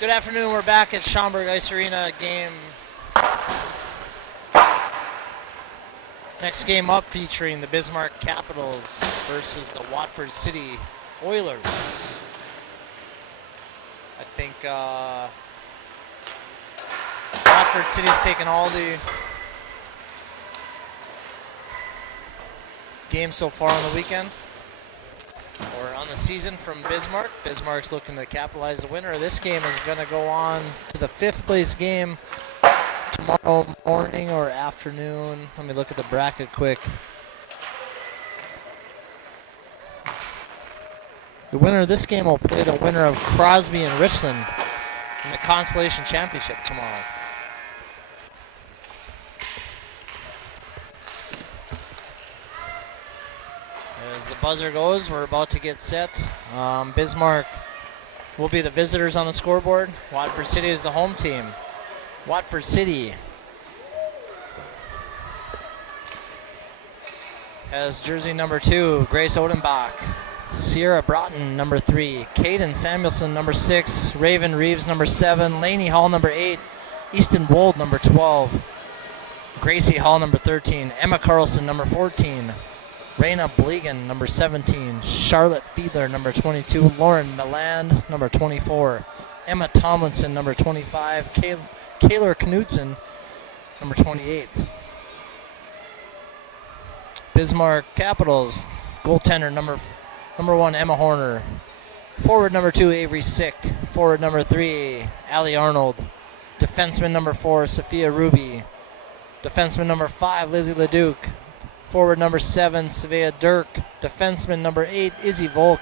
Good afternoon. We're back at Schaumburg Ice Arena. Next game up featuring the Bismarck Capitals versus the Watford City Oilers. I think Watford City's taken all the games so far on the weekend, or on the season, from Bismarck. Bismarck's looking to capitalize. The winner of this game is going to go on to the 5th place game tomorrow morning or afternoon. Let me look at the bracket quick. The winner of this game will play the winner of Crosby and Richland in the Constellation Championship tomorrow. As the buzzer goes, we're about to get set. Bismarck will be the visitors on the scoreboard. Watford City is the home team. Watford City has jersey number 2, Grace Odenbach. Sierra Broughton, number 3. Caden Samuelson, number 6. Raven Reeves, number 7. Lainey Hall, number 8. Easton Wold, number 12. Gracie Hall, number 13. Emma Carlson, number 14. Raina Blegan, number 17. Charlotte Fiedler, number 22. Lauren Milland, number 24. Emma Tomlinson, number 25. Kaylor Knudsen, number 28. Bismarck Capitals, goaltender number 1, Emma Horner. Forward number 2, Avery Sick. Forward number 3, Allie Arnold. Defenseman number 4, Sophia Ruby. Defenseman number 5, Lizzie Leduc. Forward number 7, Savea Dirk. Defenseman number 8, Izzy Volk.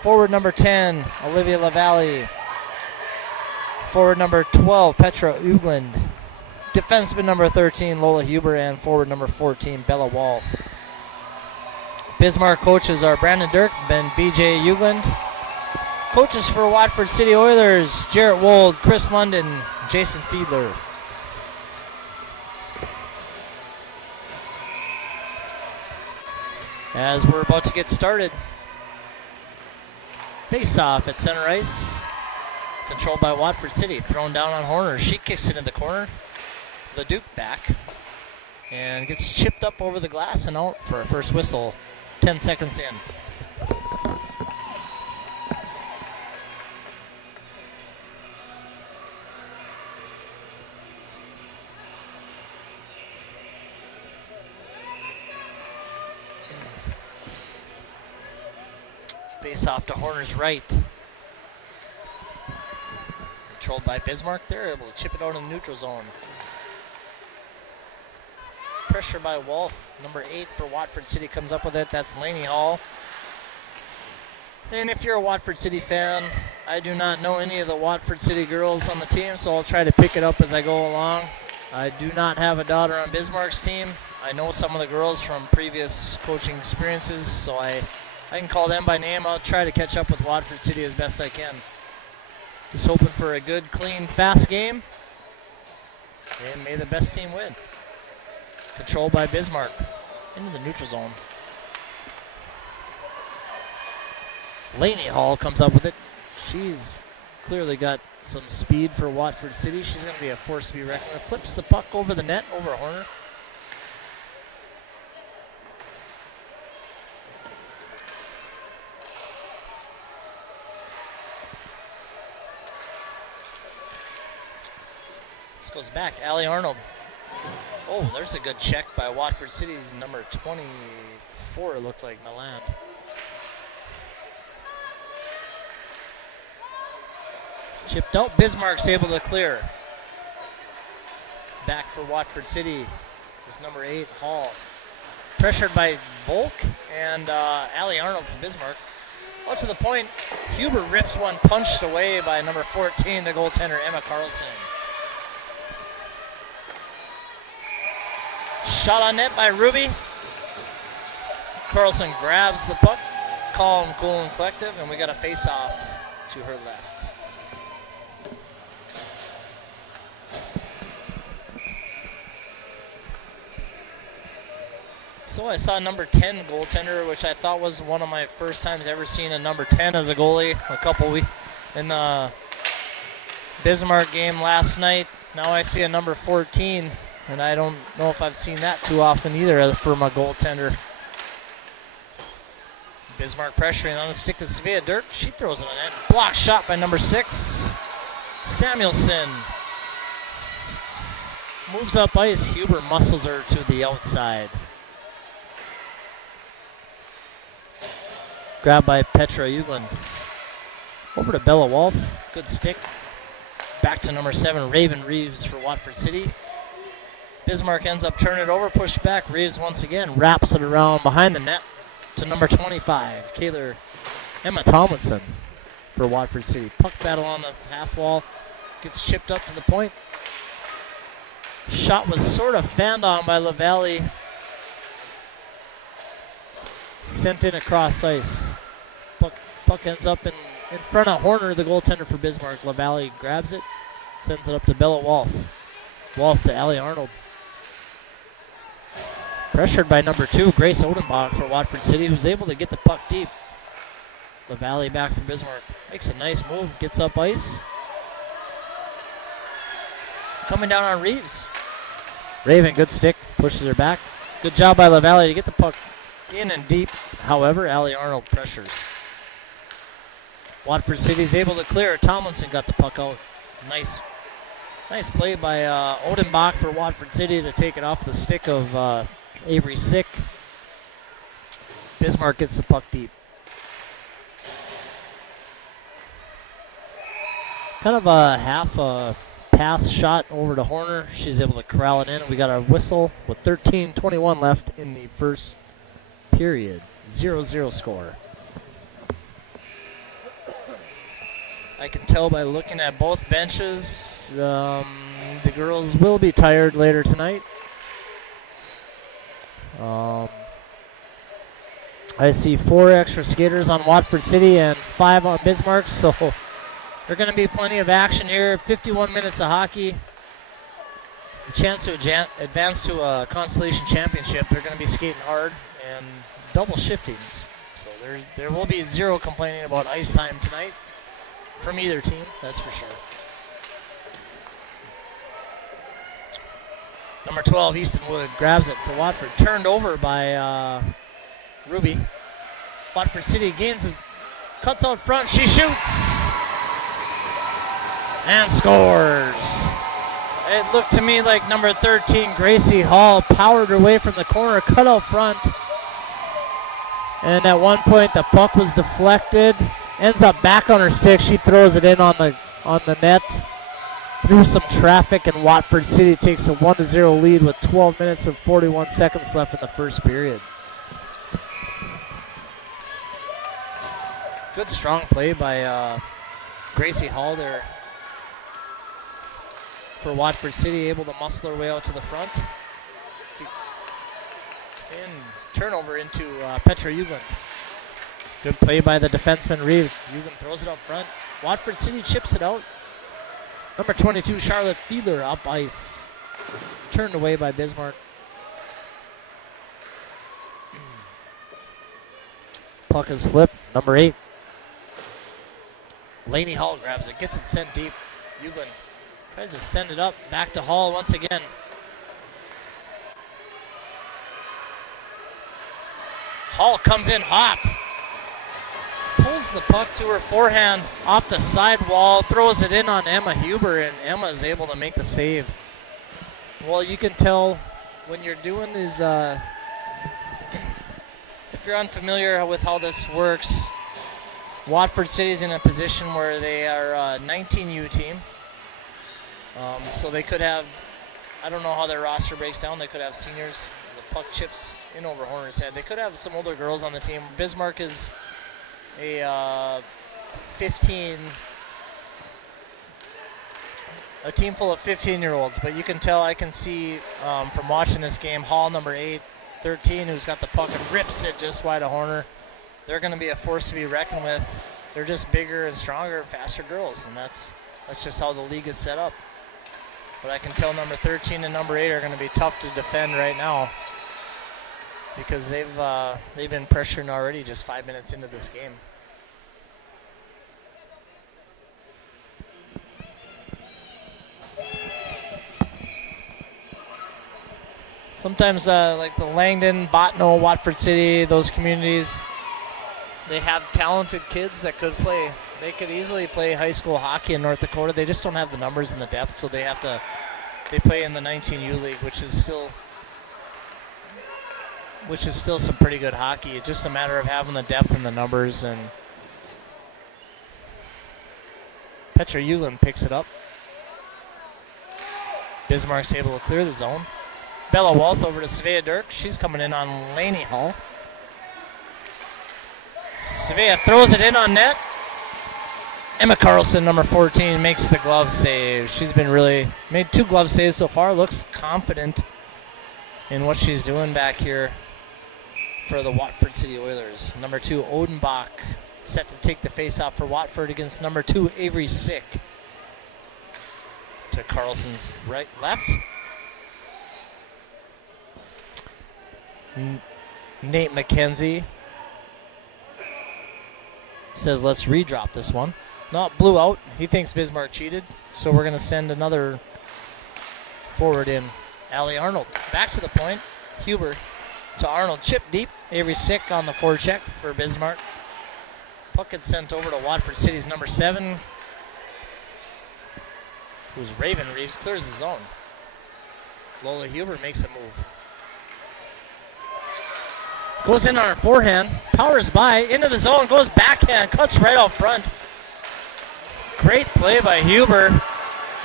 Forward number 10, Olivia Lavallee. Forward number 12, Petra Ugland. Defenseman number 13, Lola Huber. And forward number 14, Bella Wolf. Bismarck coaches are Brandon Dirk and BJ Ugland. Coaches for Watford City Oilers, Jarrett Wold, Chris London, Jason Fiedler. As we're about to get started, face-off at center ice, controlled by Watford City, thrown down on Horner. She kicks it in the corner, the Duke back, and gets chipped up over the glass and out for a first whistle. 10 seconds in. Face off to Horner's right. Controlled by Bismarck. They're able to chip it out in the neutral zone. Pressure by Wolf. Number 8 for Watford City comes up with it. That's Lainey Hall. And if you're a Watford City fan, I do not know any of the Watford City girls on the team, so I'll try to pick it up as I go along. I do not have a daughter on Bismarck's team. I know some of the girls from previous coaching experiences, so I can call them by name. I'll try to catch up with Watford City as best I can. Just hoping for a good, clean, fast game. And may the best team win. Controlled by Bismarck. Into the neutral zone. Lainey Hall comes up with it. She's clearly got some speed for Watford City. She's going to be a force to be reckoned with. Flips the puck over the net, over Horner. This goes back. Allie Arnold. Oh, there's a good check by Watford City's number 24, it looked like, Milan. Chipped out. Bismarck's able to clear. Back for Watford City is number 8, Hall. Pressured by Volk and Allie Arnold from Bismarck. Out to the point. Huber rips one, punched away by number 14, the goaltender, Emma Carlson. Shot on net by Ruby. Carlson grabs the puck. Calm, cool, and collective, and we got a face-off to her left. So I saw number 10 goaltender, which I thought was one of my first times ever seeing a number 10 as a goalie. A couple weeks in the Bismarck game last night. Now I see a number 14, and I don't know if I've seen that too often either for my goaltender. Bismarck pressuring on the stick of Sevilla. Dirk, she throws it on net. Block shot by number 6, Samuelson. Moves up ice. Huber muscles her to the outside. Grabbed by Petra Ugland. Over to Bella Wolf. Good stick. Back to number 7, Raven Reeves for Watford City. Bismarck ends up turning it over, pushed back. Reeves once again wraps it around behind the net to number 25, Emma Tomlinson for Watford City. Puck battle on the half wall. Gets chipped up to the point. Shot was sort of fanned on by LaValle. Sent in across ice. Puck ends up in front of Horner, the goaltender for Bismarck. LaValle grabs it, sends it up to Bella Wolf. Wolf to Allie Arnold. Pressured by number 2, Grace Odenbach for Watford City, who's able to get the puck deep. LaValle back for Bismarck. Makes a nice move, gets up ice. Coming down on Reeves. Raven, good stick, pushes her back. Good job by LaValle to get the puck in and deep. However, Allie Arnold pressures. Watford City's able to clear. Tomlinson got the puck out. Nice play by Odenbach for Watford City to take it off the stick of Avery Sick. Bismarck gets the puck deep. Kind of a half pass shot over to Horner. She's able to corral it in. We got a whistle with 13:21 left in the first period. 0-0 score. I can tell by looking at both benches, the girls will be tired later tonight. I see 4 extra skaters on Watford City and 5 on Bismarck, so there's going to be plenty of action here. 51 minutes of hockey. A chance to advance to a Constellation Championship. They're going to be skating hard and double shiftings. So there will be 0 complaining about ice time tonight from either team, that's for sure. Number 12, Eastonwood grabs it for Watford. Turned over by Ruby. Watford City cuts out front. She shoots and scores. It looked to me like number 13, Gracie Hall, powered her way from the corner, cut out front. And at one point, the puck was deflected. Ends up back on her stick. She throws it in on the net. Through some traffic, and Watford City takes a 1-0 lead with 12 minutes and 41 seconds left in the first period. Good strong play by Gracie Hall there for Watford City, able to muscle her way out to the front. And turnover into Petra Ugland. Good play by the defenseman Reeves. Ugland throws it up front. Watford City chips it out. Number 22, Charlotte Fiedler up ice. Turned away by Bismarck. Puck is flipped. Number 8. Laney Hall grabs it. Gets it sent deep. Ugland tries to send it up. Back to Hall once again. Hall comes in hot. Pulls the puck to her forehand off the side wall, throws it in on Emma Huber, and Emma is able to make the save. Well, you can tell when you're doing these, if you're unfamiliar with how this works, Watford City's in a position where they are a 19U team. So they could have, I don't know how their roster breaks down, they could have seniors as a puck chips in over Horner's head. They could have some older girls on the team. Bismarck is a team full of 15-year-olds, but you can tell, I can see from watching this game, Hall, number 8, 13, who's got the puck and rips it just wide of Horner. They're going to be a force to be reckoned with. They're just bigger and stronger and faster girls, and that's just how the league is set up. But I can tell number 13 and number 8 are going to be tough to defend right now because they've been pressuring already just 5 minutes into this game. Sometimes like the Langdon, Botno, Watford City, those communities, they have talented kids that could play. They could easily play high school hockey in North Dakota. They just don't have the numbers and the depth, so they play in the 19U League, which is still some pretty good hockey. It's just a matter of having the depth and the numbers. And Petra Uglin picks it up. Bismarck's able to clear the zone. Bella Walth over to Svea Dirk. She's coming in on Laney Hall. Svea throws it in on net. Emma Carlson, number 14, makes the glove save. She's been made 2 glove saves so far. Looks confident in what she's doing back here for the Watford City Oilers. Number 2, Odenbach, set to take the face-off for Watford against number 2, Avery Sick. To Carlson's left. Nate McKenzie says, let's redrop this one. Not blew out. He thinks Bismarck cheated, so we're going to send another forward in. Allie Arnold back to the point. Huber to Arnold. Chip deep. Avery Sick on the forecheck for Bismarck. Puck gets sent over to Watford City's number 7, who's Raven Reeves, clears the zone. Lola Huber makes a move. Goes in on her forehand. Powers by. Into the zone. Goes backhand. Cuts right out front. Great play by Huber.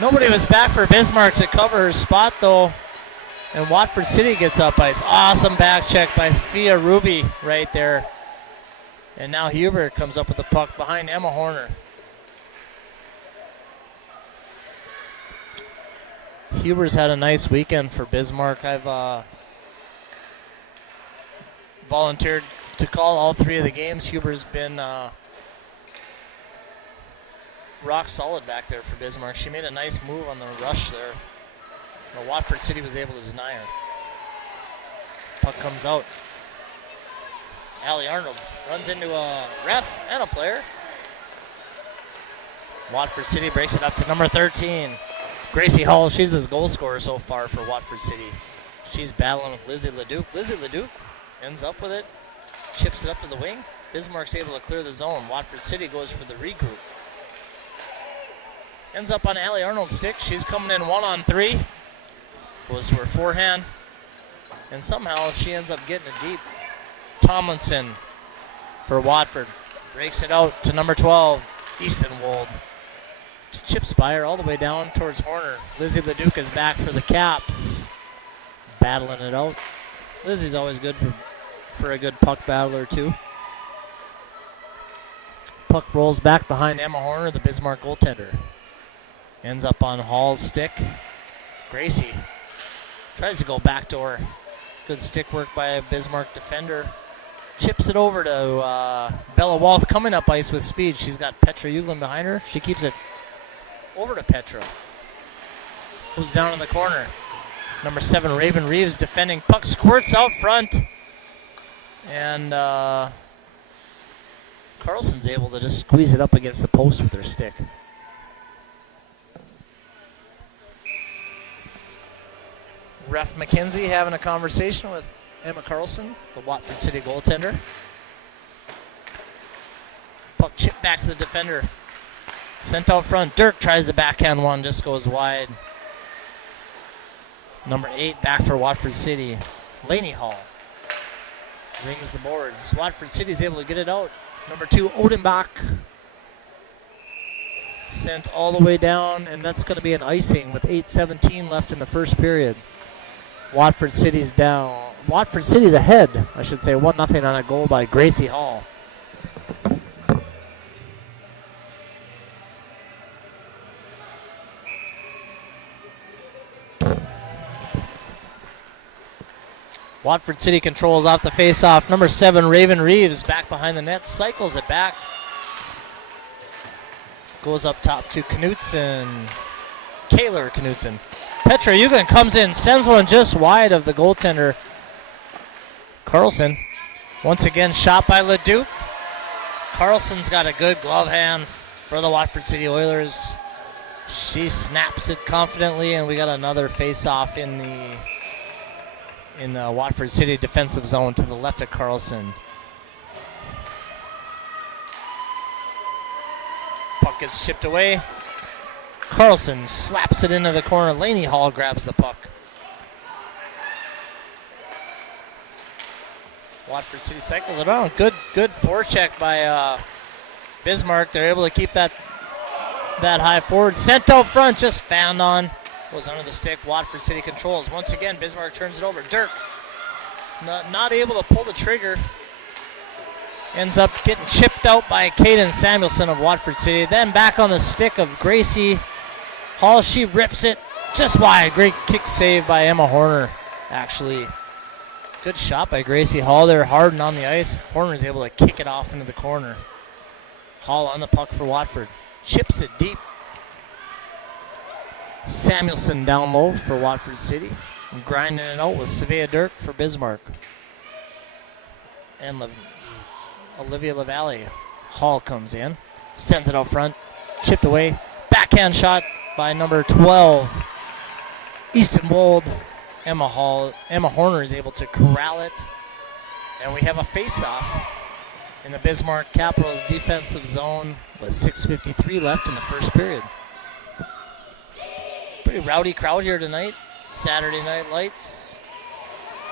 Nobody was back for Bismarck to cover her spot, though. And Watford City gets up ice. Awesome back check by Fia Ruby right there. And now Huber comes up with the puck behind Emma Horner. Huber's had a nice weekend for Bismarck. I've volunteered to call all 3 of the games. Huber's been rock solid back there for Bismarck. She made a nice move on the rush there. But Watford City was able to deny her. Puck comes out. Allie Arnold runs into a ref and a player. Watford City breaks it up to number 13. Gracie Hall, she's the goal scorer so far for Watford City. She's battling with Lizzie Leduc. Lizzie Leduc ends up with it, chips it up to the wing. Bismarck's able to clear the zone. Watford City goes for the regroup. Ends up on Allie Arnold's stick. She's coming in 1-on-3. Goes to her forehand. And somehow she ends up getting it deep. Tomlinson for Watford. Breaks it out to number 12, Eastonwold. Chips by her all the way down towards Horner. Lizzie Leduc is back for the Caps. Battling it out. Lizzie's always good for a good puck battler, too. Puck rolls back behind Emma Horner, the Bismarck goaltender. Ends up on Hall's stick. Gracie tries to go backdoor. Good stick work by a Bismarck defender. Chips it over to Bella Walth, coming up ice with speed. She's got Petra Uglin behind her. She keeps it over to Petra. Goes down in the corner. Number 7, Raven Reeves defending. Puck squirts out front. And Carlson's able to just squeeze it up against the post with her stick. Ref McKenzie having a conversation with Emma Carlson, the Watford City goaltender. Puck chipped back to the defender. Sent out front. Dirk tries the backhand one, just goes wide. Number 8 back for Watford City. Laney Hall rings the boards. Watford City's able to get it out. Number 2, Odenbach. Sent all the way down, and that's going to be an icing with 8:17 left in the first period. Watford City's down. Watford City's ahead, I should say, 1-0 on a goal by Gracie Hall. Watford City controls off the face-off. Number 7, Raven Reeves, back behind the net, cycles it back. Goes up top to Knutson. Kaylor Knutson. Petra Uglin comes in, sends one just wide of the goaltender, Carlson. Once again, shot by Leduc. Carlson's got a good glove hand for the Watford City Oilers. She snaps it confidently, and we got another face-off in the in the Watford City defensive zone to the left of Carlson. Puck gets chipped away. Carlson slaps it into the corner. Laney Hall grabs the puck. Watford City cycles it around. Good forecheck by Bismarck. They're able to keep that high forward. Sent out front, just found on. Goes under the stick. Watford City controls. Once again, Bismarck turns it over. Dirk not able to pull the trigger. Ends up getting chipped out by Caden Samuelson of Watford City. Then back on the stick of Gracie Hall. She rips it just wide. Great kick save by Emma Horner, actually. Good shot by Gracie Hall there, hard and on the ice. Horner's able to kick it off into the corner. Hall on the puck for Watford. Chips it deep. Samuelson down low for Watford City. Grinding it out with Savea Dirk for Bismarck. And Olivia LaValle. Hall comes in. Sends it out front. Chipped away. Backhand shot by number 12. Easton Wold. Emma Horner is able to corral it. And we have a face-off in the Bismarck Capitals defensive zone with 6:53 left in the first period. Pretty rowdy crowd here tonight. Saturday Night Lights.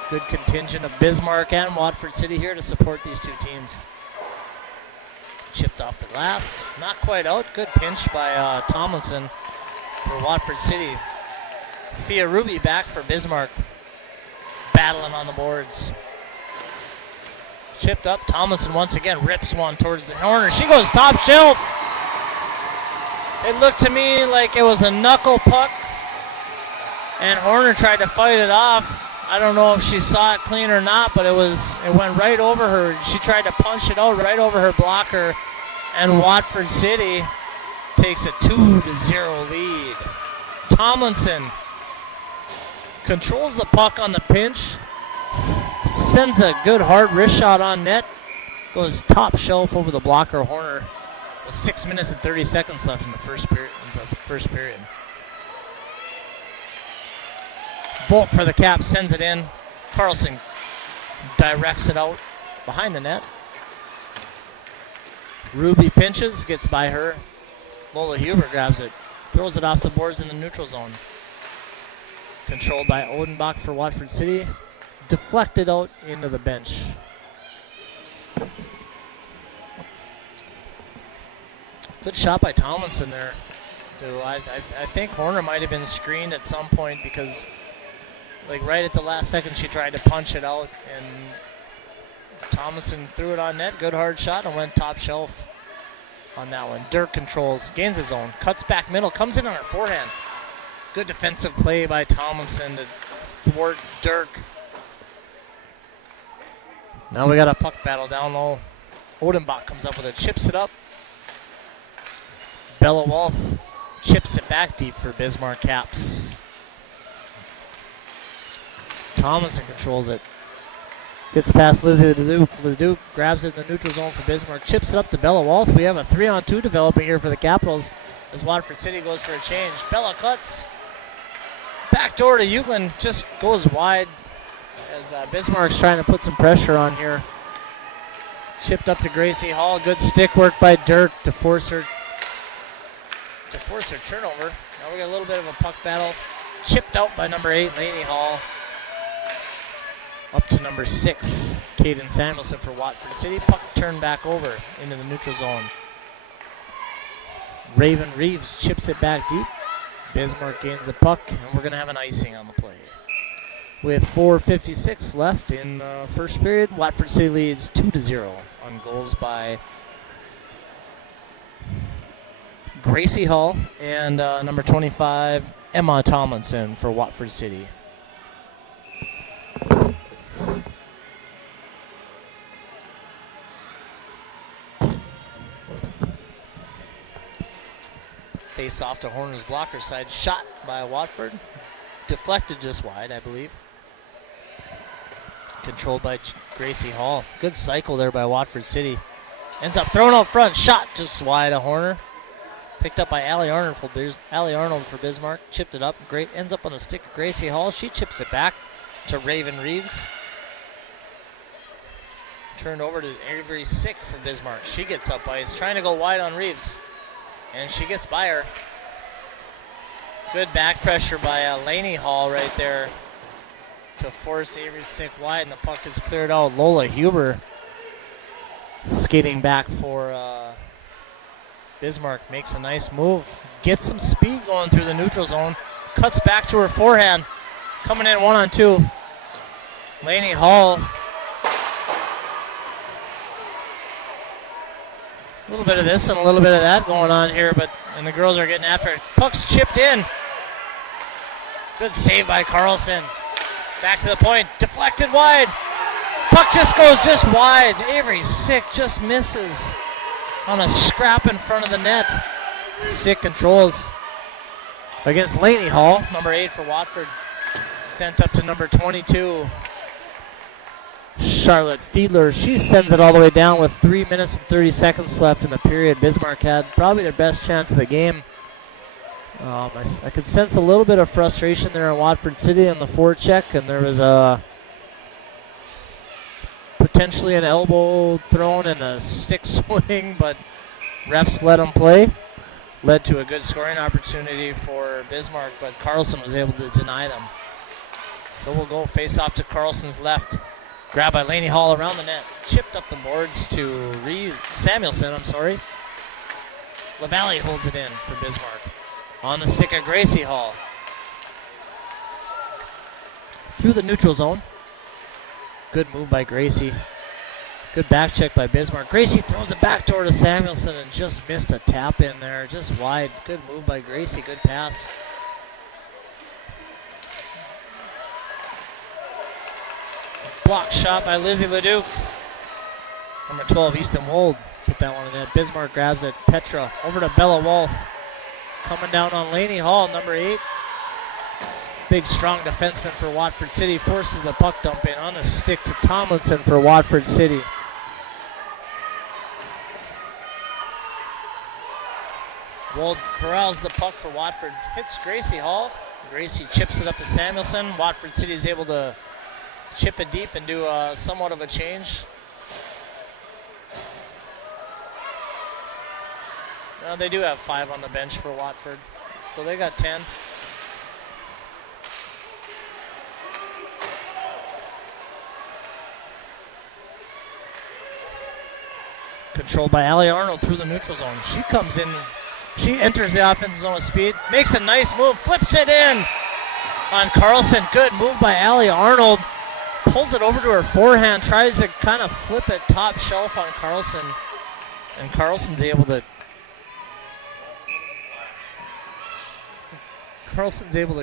Good contingent of Bismarck and Watford City here to support these two teams. Chipped off the glass. Not quite out. Good pinch by Tomlinson for Watford City. Fia Ruby back for Bismarck. Battling on the boards. Chipped up. Tomlinson once again rips one towards the corner. She goes top shelf. It looked to me like it was a knuckle puck. And Horner tried to fight it off. I don't know if she saw it clean or not, but it went right over her. She tried to punch it out right over her blocker. And Watford City takes a 2-0 lead. Tomlinson controls the puck on the pinch, sends a good hard wrist shot on net, goes top shelf over the blocker. Horner with 6 minutes and 30 seconds left in the first period. Volk for the Caps sends it in. Carlson directs it out behind the net. Ruby pinches, gets by her. Lola Huber grabs it, throws it off the boards in the neutral zone. Controlled by Odenbach for Watford City. Deflected out into the bench. Good shot by Tomlinson there. I think Horner might have been screened at some point because right at the last second she tried to punch it out and Tomlinson threw it on net. Good hard shot and went top shelf on that one. Dirk controls, gains his own, cuts back middle, comes in on her forehand. Good defensive play by Tomlinson to thwart Dirk. Now we got a puck battle down low. Odenbach comes up with it, chips it up. Bella Wolf chips it back deep for Bismarck Caps. Tomlinson controls it. Gets past Lizzie Leduc. Leduc grabs it in the neutral zone for Bismarck. Chips it up to Bella Wolf. We have a 3-on-2 developing here for the Capitals as Watford City goes for a change. Bella cuts. Backdoor to Euclid. Just goes wide as Bismarck's trying to put some pressure on here. Chipped up to Gracie Hall. Good stick work by Dirk to force her turnover. Now we got a little bit of a puck battle. Chipped out by number 8, Laney Hall. Up to number 6, Caden Samuelson for Watford City. Puck turned back over into the neutral zone. Raven Reeves chips it back deep. Bismarck gains the puck, and we're going to have an icing on the play. With 4:56 left in the first period, Watford City leads 2-0 on goals by Gracie Hall and number 25, Emma Tomlinson for Watford City. Face off to Horner's blocker side. Shot by Watford. Deflected just wide, I believe. Controlled by Gracie Hall. Good cycle there by Watford City. Ends up thrown out front. Shot just wide of Horner. Picked up by Allie Arnold for Bismarck. Chipped it up. Great. Ends up on the stick of Gracie Hall. She chips it back. to Raven Reeves. Turned over to Avery Sick for Bismarck. She gets up ice, trying to go wide on Reeves. And she gets by her. Good back pressure by Laney Hall right there to force Avery Sick wide, and the puck is cleared out. Lola Huber skating back for Bismarck, makes a nice move. Gets some speed going through the neutral zone. Cuts back to her forehand. Coming in 1-on-2. Laney Hall. A little bit of this and a little bit of that going on here, and the girls are getting after it. Puck's chipped in. Good save by Carlson. Back to the point. Deflected wide. Puck just goes just wide. Avery Sick just misses on a scrap in front of the net. Sick controls against Laney Hall, number 8 for Watford. Sent up to number 22, Charlotte Fiedler. She sends it all the way down with 3 minutes and 30 seconds left in the period. Bismarck had probably their best chance of the game. I could sense a little bit of frustration there in Watford City on the forecheck, and there was potentially an elbow thrown and a stick swing, but refs let them play. Led to a good scoring opportunity for Bismarck, but Carlson was able to deny them. So we'll go face off to Carlson's left. Grabbed by Laney Hall around the net. Chipped up the boards to Samuelson. LaValle holds it in for Bismarck. On the stick of Gracie Hall. Through the neutral zone. Good move by Gracie. Good back check by Bismarck. Gracie throws it back toward to Samuelson and just missed a tap in there. Just wide. Good move by Gracie. Good pass. Block shot by Lizzie Leduc. Number 12, Easton Wold. Put that one in net. Bismarck grabs it. Petra over to Bella Wolf. Coming down on Laney Hall, number 8. Big, strong defenseman for Watford City. Forces the puck dump in on the stick to Tomlinson for Watford City. Wold corrals the puck for Watford. Hits Gracie Hall. Gracie chips it up to Samuelson. Watford City is able to chip it deep and do somewhat of a change. They do have 5 on the bench for Watford, so they got 10. Controlled by Allie Arnold through the neutral zone. She comes in. She enters the offensive zone with speed. Makes a nice move. Flips it in on Carlson. Good move by Allie Arnold. Pulls it over to her forehand. Tries to kind of flip it top shelf on Carlson. And Carlson's able to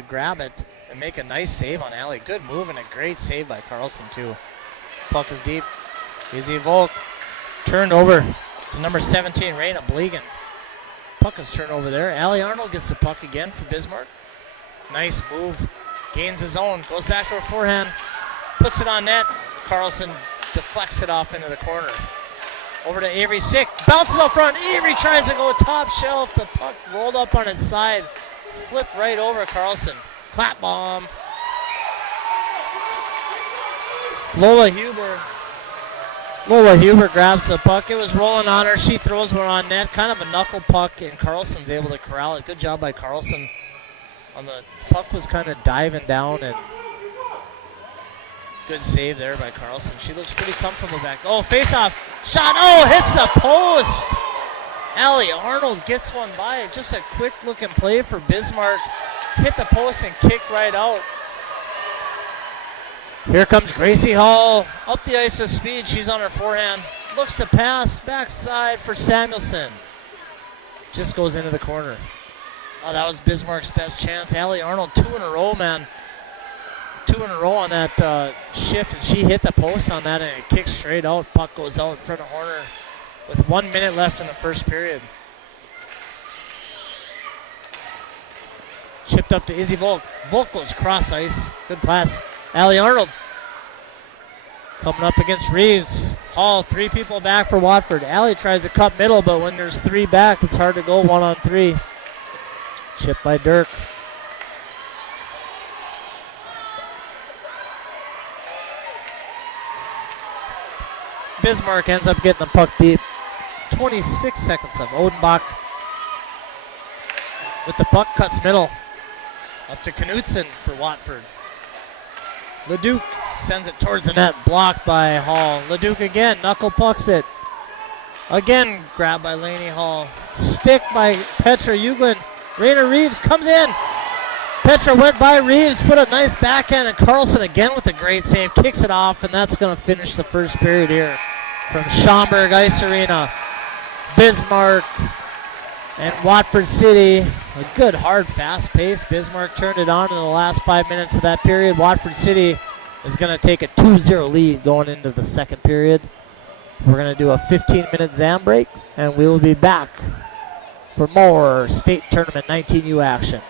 grab it and make a nice save on Allie. Good move and a great save by Carlson too. Puck is deep. Izzy Volk turned over to number 17, Raina Blegan. Puck is turned over there. Allie Arnold gets the puck again for Bismarck. Nice move. Gains his own. Goes back to her forehand. Puts it on net. Carlson deflects it off into the corner. Over to Avery Sick. Bounces out front. Avery tries to go top shelf. The puck rolled up on its side. Flip right over Carlson. Clap bomb. Lola Huber grabs the puck. It was rolling on her. She throws one on net. Kind of a knuckle puck, and Carlson's able to corral it. Good job by Carlson. The puck was kind of diving down, and good save there by Carlson. She looks pretty comfortable back. Oh, face-off. Shot. Oh, hits the post. Allie Arnold gets one by it. Just a quick-looking play for Bismarck. Hit the post and kicked right out. Here comes Gracie Hall. Up the ice with speed. She's on her forehand. Looks to pass. Backside for Samuelson. Just goes into the corner. Oh, that was Bismarck's best chance. Allie Arnold, 2 in a row, man. 2 in a row on that shift, and she hit the post on that, and it kicks straight out. Puck goes out in front of Horner with 1 minute left in the first period. Chipped up to Izzy Volk. Volk goes cross ice. Good pass. Allie Arnold coming up against Reeves. Hall, 3 people back for Watford. Allie tries to cut middle, but when there's 3 back, it's hard to go 1-on-3. Chip by Dirk. Bismarck ends up getting the puck deep. 26 seconds left. Odenbach with the puck, cuts middle. Up to Knutson for Watford. Leduc sends it towards the net, blocked by Hall. Leduc again, knuckle pucks it. Again, grabbed by Laney Hall. Stick by Petra Uglin. Rainer Reeves comes in. Petra went by Reeves, put a nice backhand, and Carlson again with a great save. Kicks it off, and that's going to finish the first period here from Schaumburg Ice Arena. Bismarck and Watford City. A good, hard, fast pace. Bismarck turned it on in the last 5 minutes of that period. Watford City is going to take a 2-0 lead going into the second period. We're going to do a 15-minute Zam break, and we will be back for more State Tournament 19U action.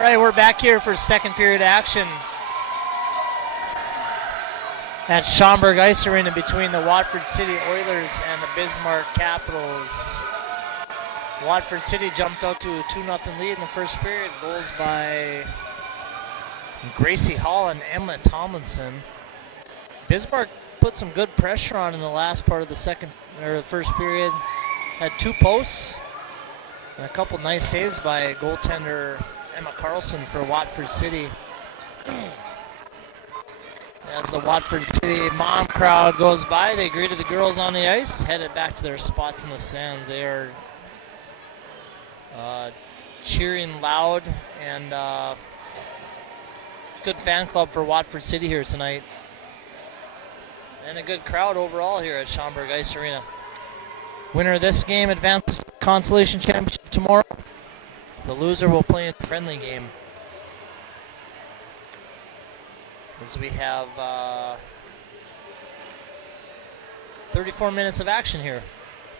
All right, we're back here for second period action at Schaumburg Ice Arena between the Watford City Oilers and the Bismarck Capitals. Watford City jumped out to a 2-0 lead in the first period. Goals by Gracie Hall and Emma Tomlinson. Bismarck put some good pressure on in the last part of the first period. Had 2 posts and a couple nice saves by goaltender Emma Carlson for Watford City. As the Watford City mom crowd goes by, they greeted the girls on the ice, headed back to their spots in the stands. They are cheering loud, and good fan club for Watford City here tonight. And a good crowd overall here at Schaumburg Ice Arena. Winner of this game advances to the Consolation Championship tomorrow. The loser will play in a friendly game. As we have 34 minutes of action here.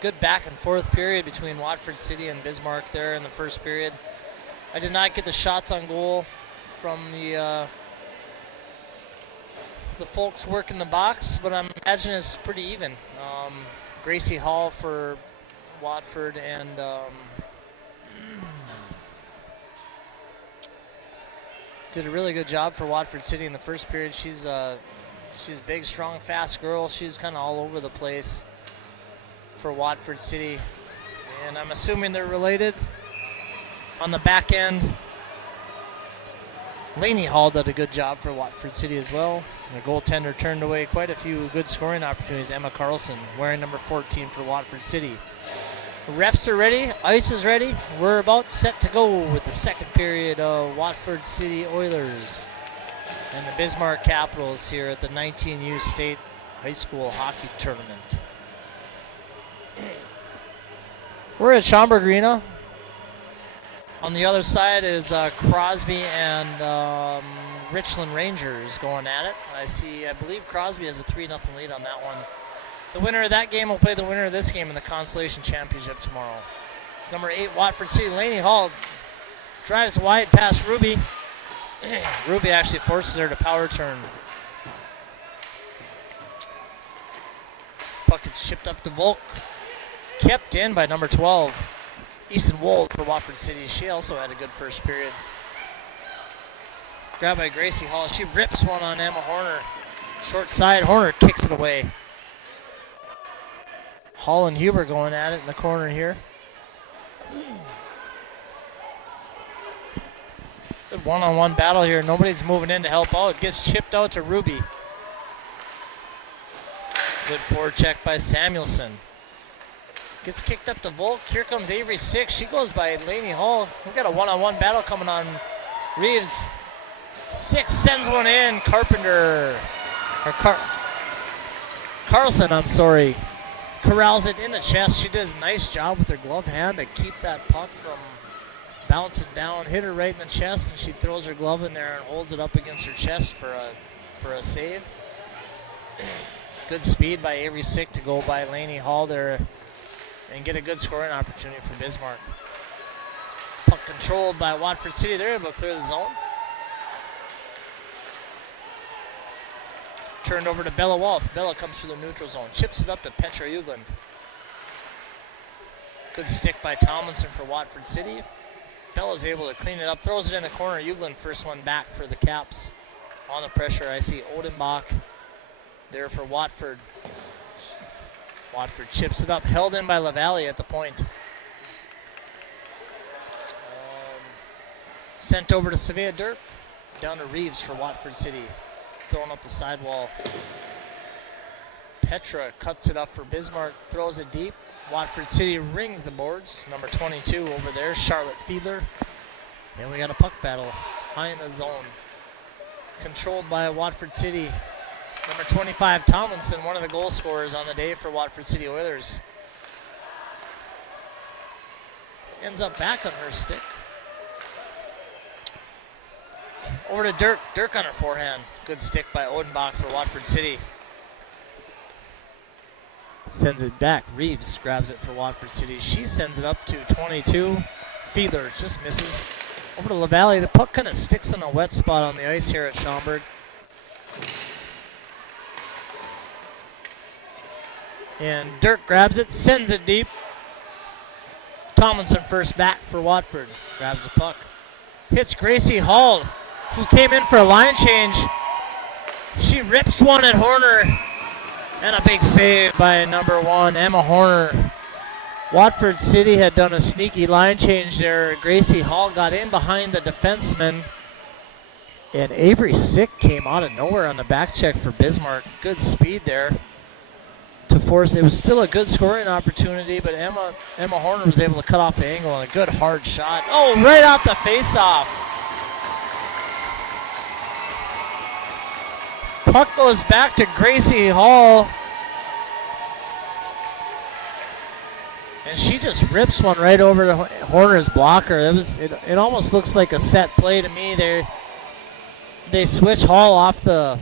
Good back and forth period between Watford City and Bismarck there in the first period. I did not get the shots on goal from the folks working the box, but I'm imagining it's pretty even. Gracie Hall for Watford and did a really good job for Watford City in the first period. She's a big, strong, fast girl. She's kind of all over the place for Watford City, and I'm assuming they're related. On the back end, Lainey Hall did a good job for Watford City as well. The goaltender turned away quite a few good scoring opportunities. Emma Carlson wearing number 14 for Watford City. The refs are ready. Ice is ready. We're about set to go with the second period of Watford City Oilers and the Bismarck Capitals here at the 19U State High School Hockey Tournament. We're at Schaumburg Arena. On the other side is Crosby and Richland Rangers going at it. I believe Crosby has a 3-0 lead on that one. The winner of that game will play the winner of this game in the Consolation Championship tomorrow. It's number 8, Watford City. Lainey Hall drives wide past Ruby. Ruby actually forces her to power turn. Puck is shipped up to Volk. Kept in by number 12, Easton Wold for Watford City. She also had a good first period. Grabbed by Gracie Hall. She rips one on Emma Horner. Short side, Horner kicks it away. Hall and Huber going at it in the corner here. Good one-on-one battle here. Nobody's moving in to help out. Gets chipped out to Ruby. Good forecheck by Samuelson. Gets kicked up to Volk. Here comes Avery 6. She goes by Lainey Hall. We've got a one-on-one battle coming on. Reeves 6 sends one in. Carlson, I'm sorry, corrals it in the chest. She does a nice job with her glove hand to keep that puck from bouncing down. Hit her right in the chest, and she throws her glove in there and holds it up against her chest for a save. Good speed by Avery Sick to go by Lainey Hall there and get a good scoring opportunity for Bismarck. Puck controlled by Watford City. They're able to clear the zone. Turned over to Bella Wolf. Bella comes through the neutral zone. Chips it up to Petra Ugland. Good stick by Tomlinson for Watford City. Bella's able to clean it up. Throws it in the corner. Ugland first one back for the Caps. On the pressure, I see Odenbach there for Watford. Watford chips it up. Held in by LaValle at the point. Sent over to Sevilla Dirk. Down to Reeves for Watford City. Throwing up the sidewall. Petra cuts it up for Bismarck. Throws it deep. Watford City rings the boards. Number 22 over there, Charlotte Fiedler. And we got a puck battle high in the zone. Controlled by Watford City. Number 25, Tomlinson, one of the goal scorers on the day for Watford City Oilers. Ends up back on her stick. Over to Dirk. Dirk on her forehand. Good stick by Odenbach for Watford City. Sends it back. Reeves grabs it for Watford City. She sends it up to 22. Fiedler just misses. Over to LaValle. The puck kind of sticks in a wet spot on the ice here at Schaumburg. And Dirk grabs it, sends it deep. Tomlinson first back for Watford. Grabs the puck. Hits Gracie Hall, who came in for a line change. She rips one at Horner. And a big save by number 1, Emma Horner. Watford City had done a sneaky line change there. Gracie Hall got in behind the defenseman. And Avery Sick came out of nowhere on the back check for Bismarck. Good speed there to force. It was still a good scoring opportunity, but Emma Horner was able to cut off the angle on a good hard shot. Oh, right off the face-off. Puck goes back to Gracie Hall. And she just rips one right over to Horner's blocker. It almost looks like a set play to me. They switch Hall off the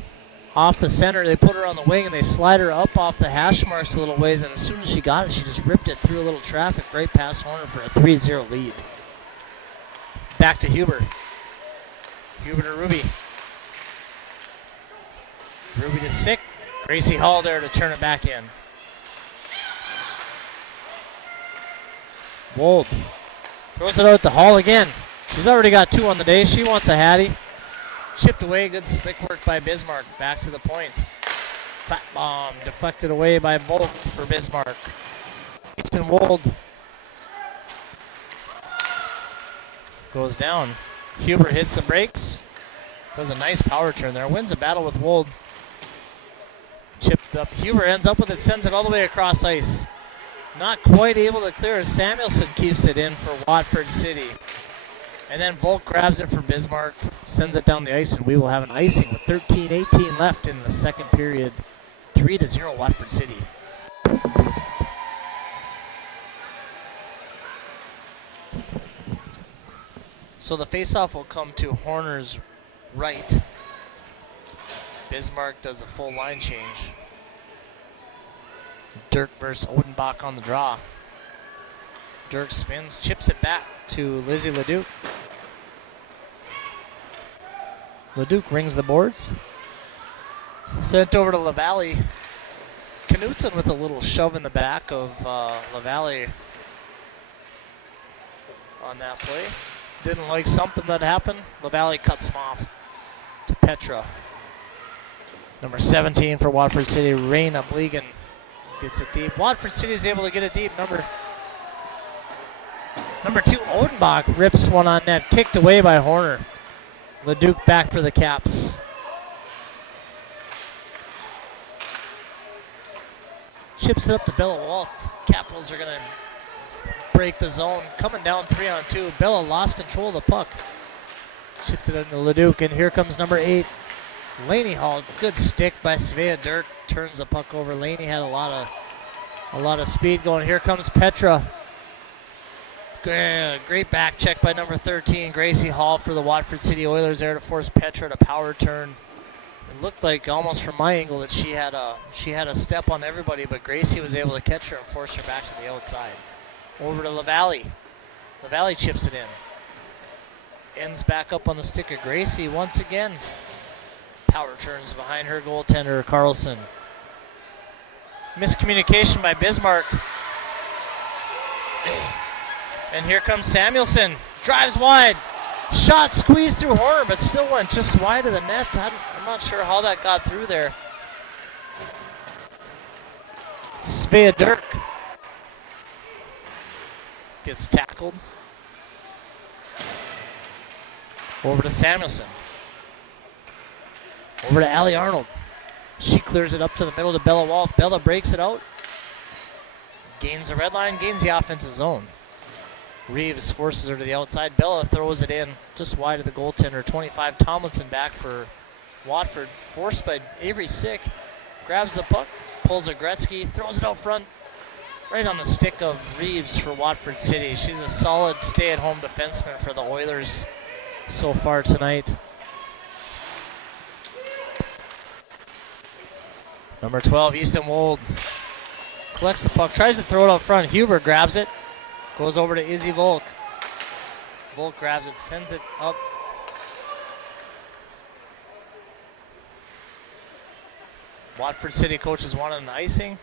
center. They put her on the wing and they slide her up off the hash marks a little ways. And as soon as she got it, she just ripped it through a little traffic right past Horner for a 3-0 lead. Back to Huber. Huber to Ruby. Ruby to Sick. Gracie Hall there to turn it back in. Wold throws it out to Hall again. She's already got 2 on the day. She wants a hattie. Chipped away. Good slick work by Bismarck. Back to the point. Flat bomb deflected away by Volk for Bismarck. Easton Wold goes down. Huber hits the brakes. Does a nice power turn there. Wins a battle with Wold. Chipped up. Huber ends up with it. Sends it all the way across ice. Not quite able to clear. Samuelson keeps it in for Watford City. And then Volk grabs it for Bismarck, sends it down the ice, and we will have an icing with 13-18 left in the second period. 3-0 Watford City. So the faceoff will come to Horner's right. Bismarck does a full line change. Dirk versus Odenbach on the draw. Dirk spins, chips it back to Lizzie Leduc. Leduc rings the boards. Sent over to LaValle. Knutson with a little shove in the back of LaValle on that play. Didn't like something that happened. LaValle cuts him off to Petra. Number 17 for Watford City, Raina Blegan gets it deep. Watford City is able to get it deep. Number 2, Odenbach rips one on net, kicked away by Horner. Leduc back for the Caps. Chips it up to Bella Wolf. Capitals are going to break the zone. Coming down 3-on-2. Bella lost control of the puck. Chipped it into Leduc, and here comes number 8. Laney Hall. Good stick by Svea Dirk. Turns the puck over. Laney had a lot of speed going. Here comes Petra. Great back check by number 13, Gracie Hall for the Watford City Oilers there to force Petra to power turn. It looked like almost from my angle that she had a step on everybody, but Gracie was able to catch her and force her back to the outside. Over to LaValle. LaValle chips it in. Ends back up on the stick of Gracie once again. Power turns behind her goaltender, Carlson. Miscommunication by Bismarck. And here comes Samuelson. Drives wide. Shot squeezed through Horner, but still went just wide of the net. I'm not sure how that got through there. Svea Dirk gets tackled. Over to Samuelson. Over to Allie Arnold. She clears it up to the middle to Bella Wolf. Bella breaks it out. Gains the red line, gains the offensive zone. Reeves forces her to the outside. Bella throws it in just wide of the goaltender. 25 Tomlinson back for Watford. Forced by Avery Sick. Grabs the puck, pulls a Gretzky, throws it out front. Right on the stick of Reeves for Watford City. She's a solid stay-at-home defenseman for the Oilers so far tonight. Number 12, Easton Wold collects the puck, tries to throw it out front. Huber grabs it. Goes over to Izzy Volk. Volk grabs it, sends it up. Watford City coaches wanted an icing.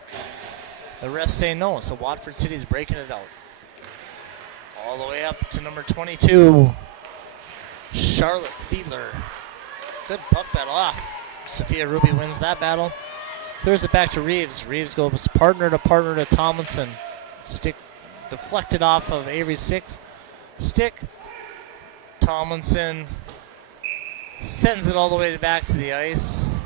The refs say no, so Watford City's breaking it out. All the way up to number 22, Charlotte Fiedler. Good puck battle. Sophia Ruby wins that battle. Clears it back to Reeves. Reeves goes partner to Tomlinson. Stick deflected off of Avery's stick. Tomlinson sends it all the way back to the ice.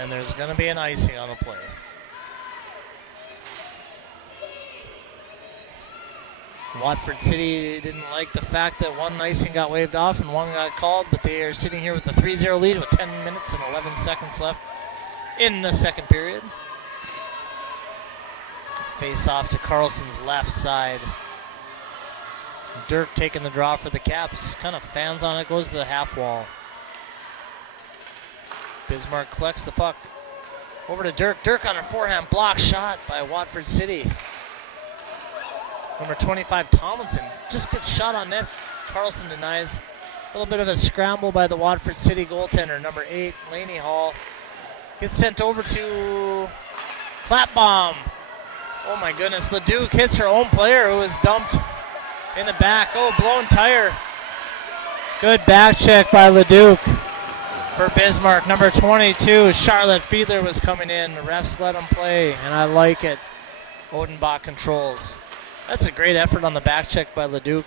And there's going to be an icing on the play. Watford City didn't like the fact that one icing got waved off and one got called, but they are sitting here with a 3-0 lead with 10 minutes and 11 seconds left in the second period. Face off to Carlson's left side. Dirk taking the draw for the Caps. Kind of fans on it, goes to the half wall. Bismarck collects the puck. Over to Dirk. Dirk on a forehand block shot by Watford City. Number 25, Tomlinson, just gets shot on net. Carlson denies. A little bit of a scramble by the Watford City goaltender. Number 8, Laney Hall, gets sent over to Clapbaum. Oh my goodness, Leduc hits her own player who was dumped in the back. Oh, blown tire. Good back check by Leduc for Bismarck. Number 22, Charlotte Fiedler was coming in. The refs let him play, and I like it. Odenbach controls. That's a great effort on the back check by Leduc.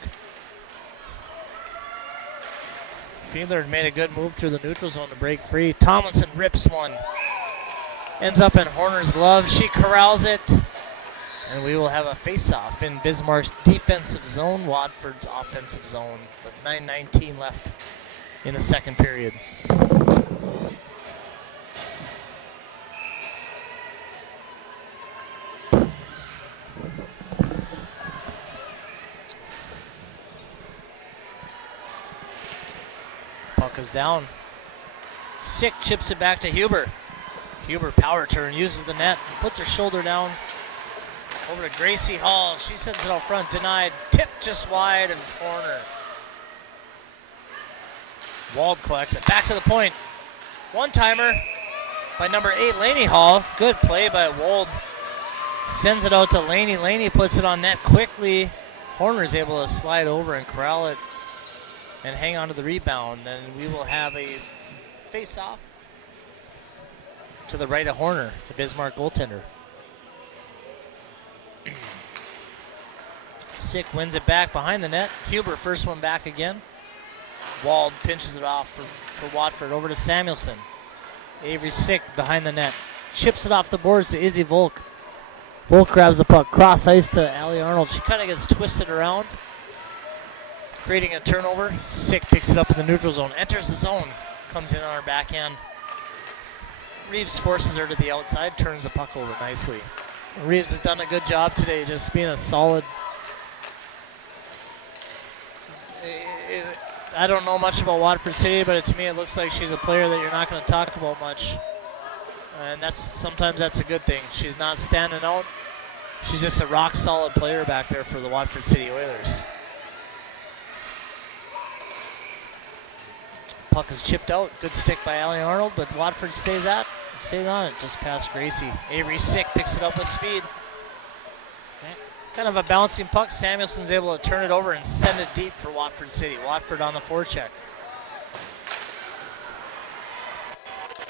Fiedler had made a good move through the neutral zone to break free. Tomlinson rips one. Ends up in Horner's glove. She corrals it. And we will have a face-off in Bismarck's defensive zone, Watford's offensive zone, with 9:19 left in the second period. Puck is down. Sick chips it back to Huber. Huber power turn, uses the net, puts her shoulder down. Over to Gracie Hall. She sends it out front, denied. Tip just wide of Horner. Wald collects it back to the point. One-timer by number 8, Laney Hall. Good play by Wald. Sends it out to Laney. Laney puts it on net quickly. Horner's able to slide over and corral it and hang on to the rebound. And we will have a face-off to the right of Horner, the Bismarck goaltender. Sick wins it back behind the net. Huber first one back again. Wald pinches it off for Watford. Over to Samuelson. Avery Sick behind the net. Chips it off the boards to Izzy Volk. Volk grabs the puck. Cross ice to Allie Arnold. She kind of gets twisted around, creating a turnover. Sick picks it up in the neutral zone. Enters the zone. Comes in on her backhand. Reeves forces her to the outside. Turns the puck over nicely. Reeves has done a good job today, just being a solid. I don't know much about Watford City, but to me it looks like she's a player that you're not going to talk about much. And sometimes that's a good thing. She's not standing out. She's just a rock solid player back there for the Watford City Oilers. Puck is chipped out. Good stick by Allie Arnold, but Watford stays on it just past Gracie. Avery Sick picks it up with speed. Kind of a bouncing puck. Samuelson's able to turn it over and send it deep for Watford City. Watford on the forecheck.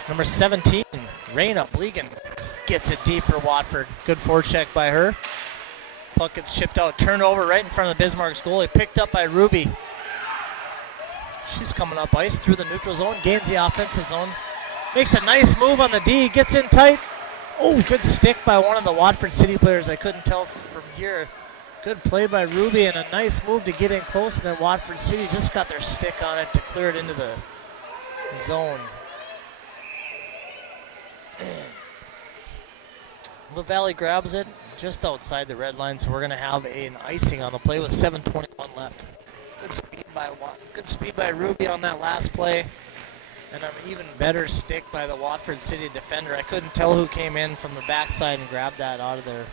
Number 17, Raina Blegan gets it deep for Watford. Good forecheck by her. Puck gets chipped out. Turned over right in front of Bismarck's goalie. Picked up by Ruby. She's coming up ice through the neutral zone. Gains the offensive zone. Makes a nice move on the D. Gets in tight. Oh, good stick by one of the Watford City players. I couldn't tell from here. Good play by Ruby and a nice move to get in close. And then Watford City just got their stick on it to clear it into the zone. LaValle grabs it just outside the red line, so we're going to have an icing on the play with 7:21 left. Good speed by Ruby on that last play. And an even better stick by the Watford City defender. I couldn't tell who came in from the backside and grabbed that out of there.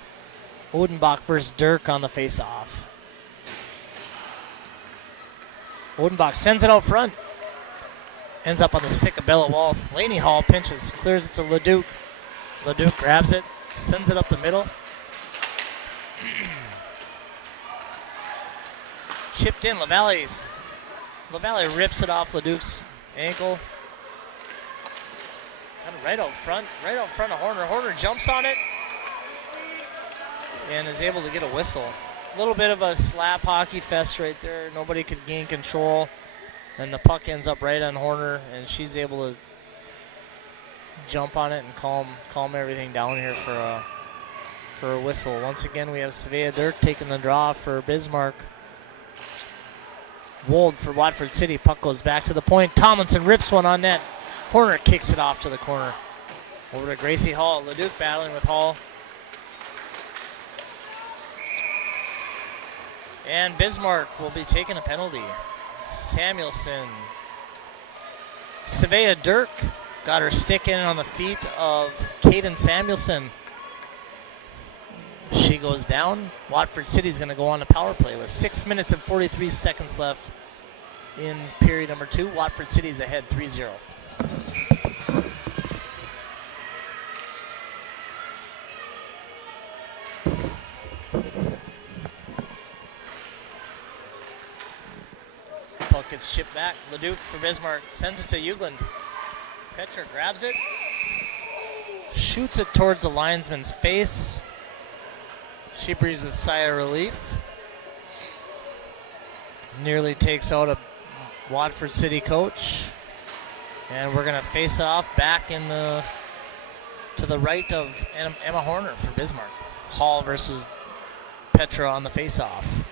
Odenbach versus Dirk on the face-off. Odenbach sends it out front. Ends up on the stick of Bella Wolf. Laney Hall pinches, clears it to Leduc. Leduc grabs it, sends it up the middle. Chipped in, LaValle rips it off Leduc's ankle. Kind of right out front of Horner. Horner jumps on it and is able to get a whistle. A little bit of a slap hockey fest right there. Nobody could gain control. And the puck ends up right on Horner, and she's able to jump on it and calm everything down here for a whistle. Once again, we have Svea Dirk taking the draw for Bismarck. Wold for Watford City. Puck goes back to the point. Tomlinson rips one on net. Horner kicks it off to the corner. Over to Gracie Hall. Leduc battling with Hall. And Bismarck will be taking a penalty. Samuelson. Svea Dirk got her stick in on the feet of Caden Samuelson. She goes down. Watford City's going to go on to power play with 6 minutes and 43 seconds left in period number 2. Watford City's ahead 3-0. Puck gets chipped back. Leduc for Bismarck sends it to Eugland. Petra grabs it. Shoots it towards the linesman's face. She breathes a sigh of relief. Nearly takes out a Watford City coach. And we're going to face off back to the right of Emma Horner for Bismarck. Hall versus Petra on the face-off.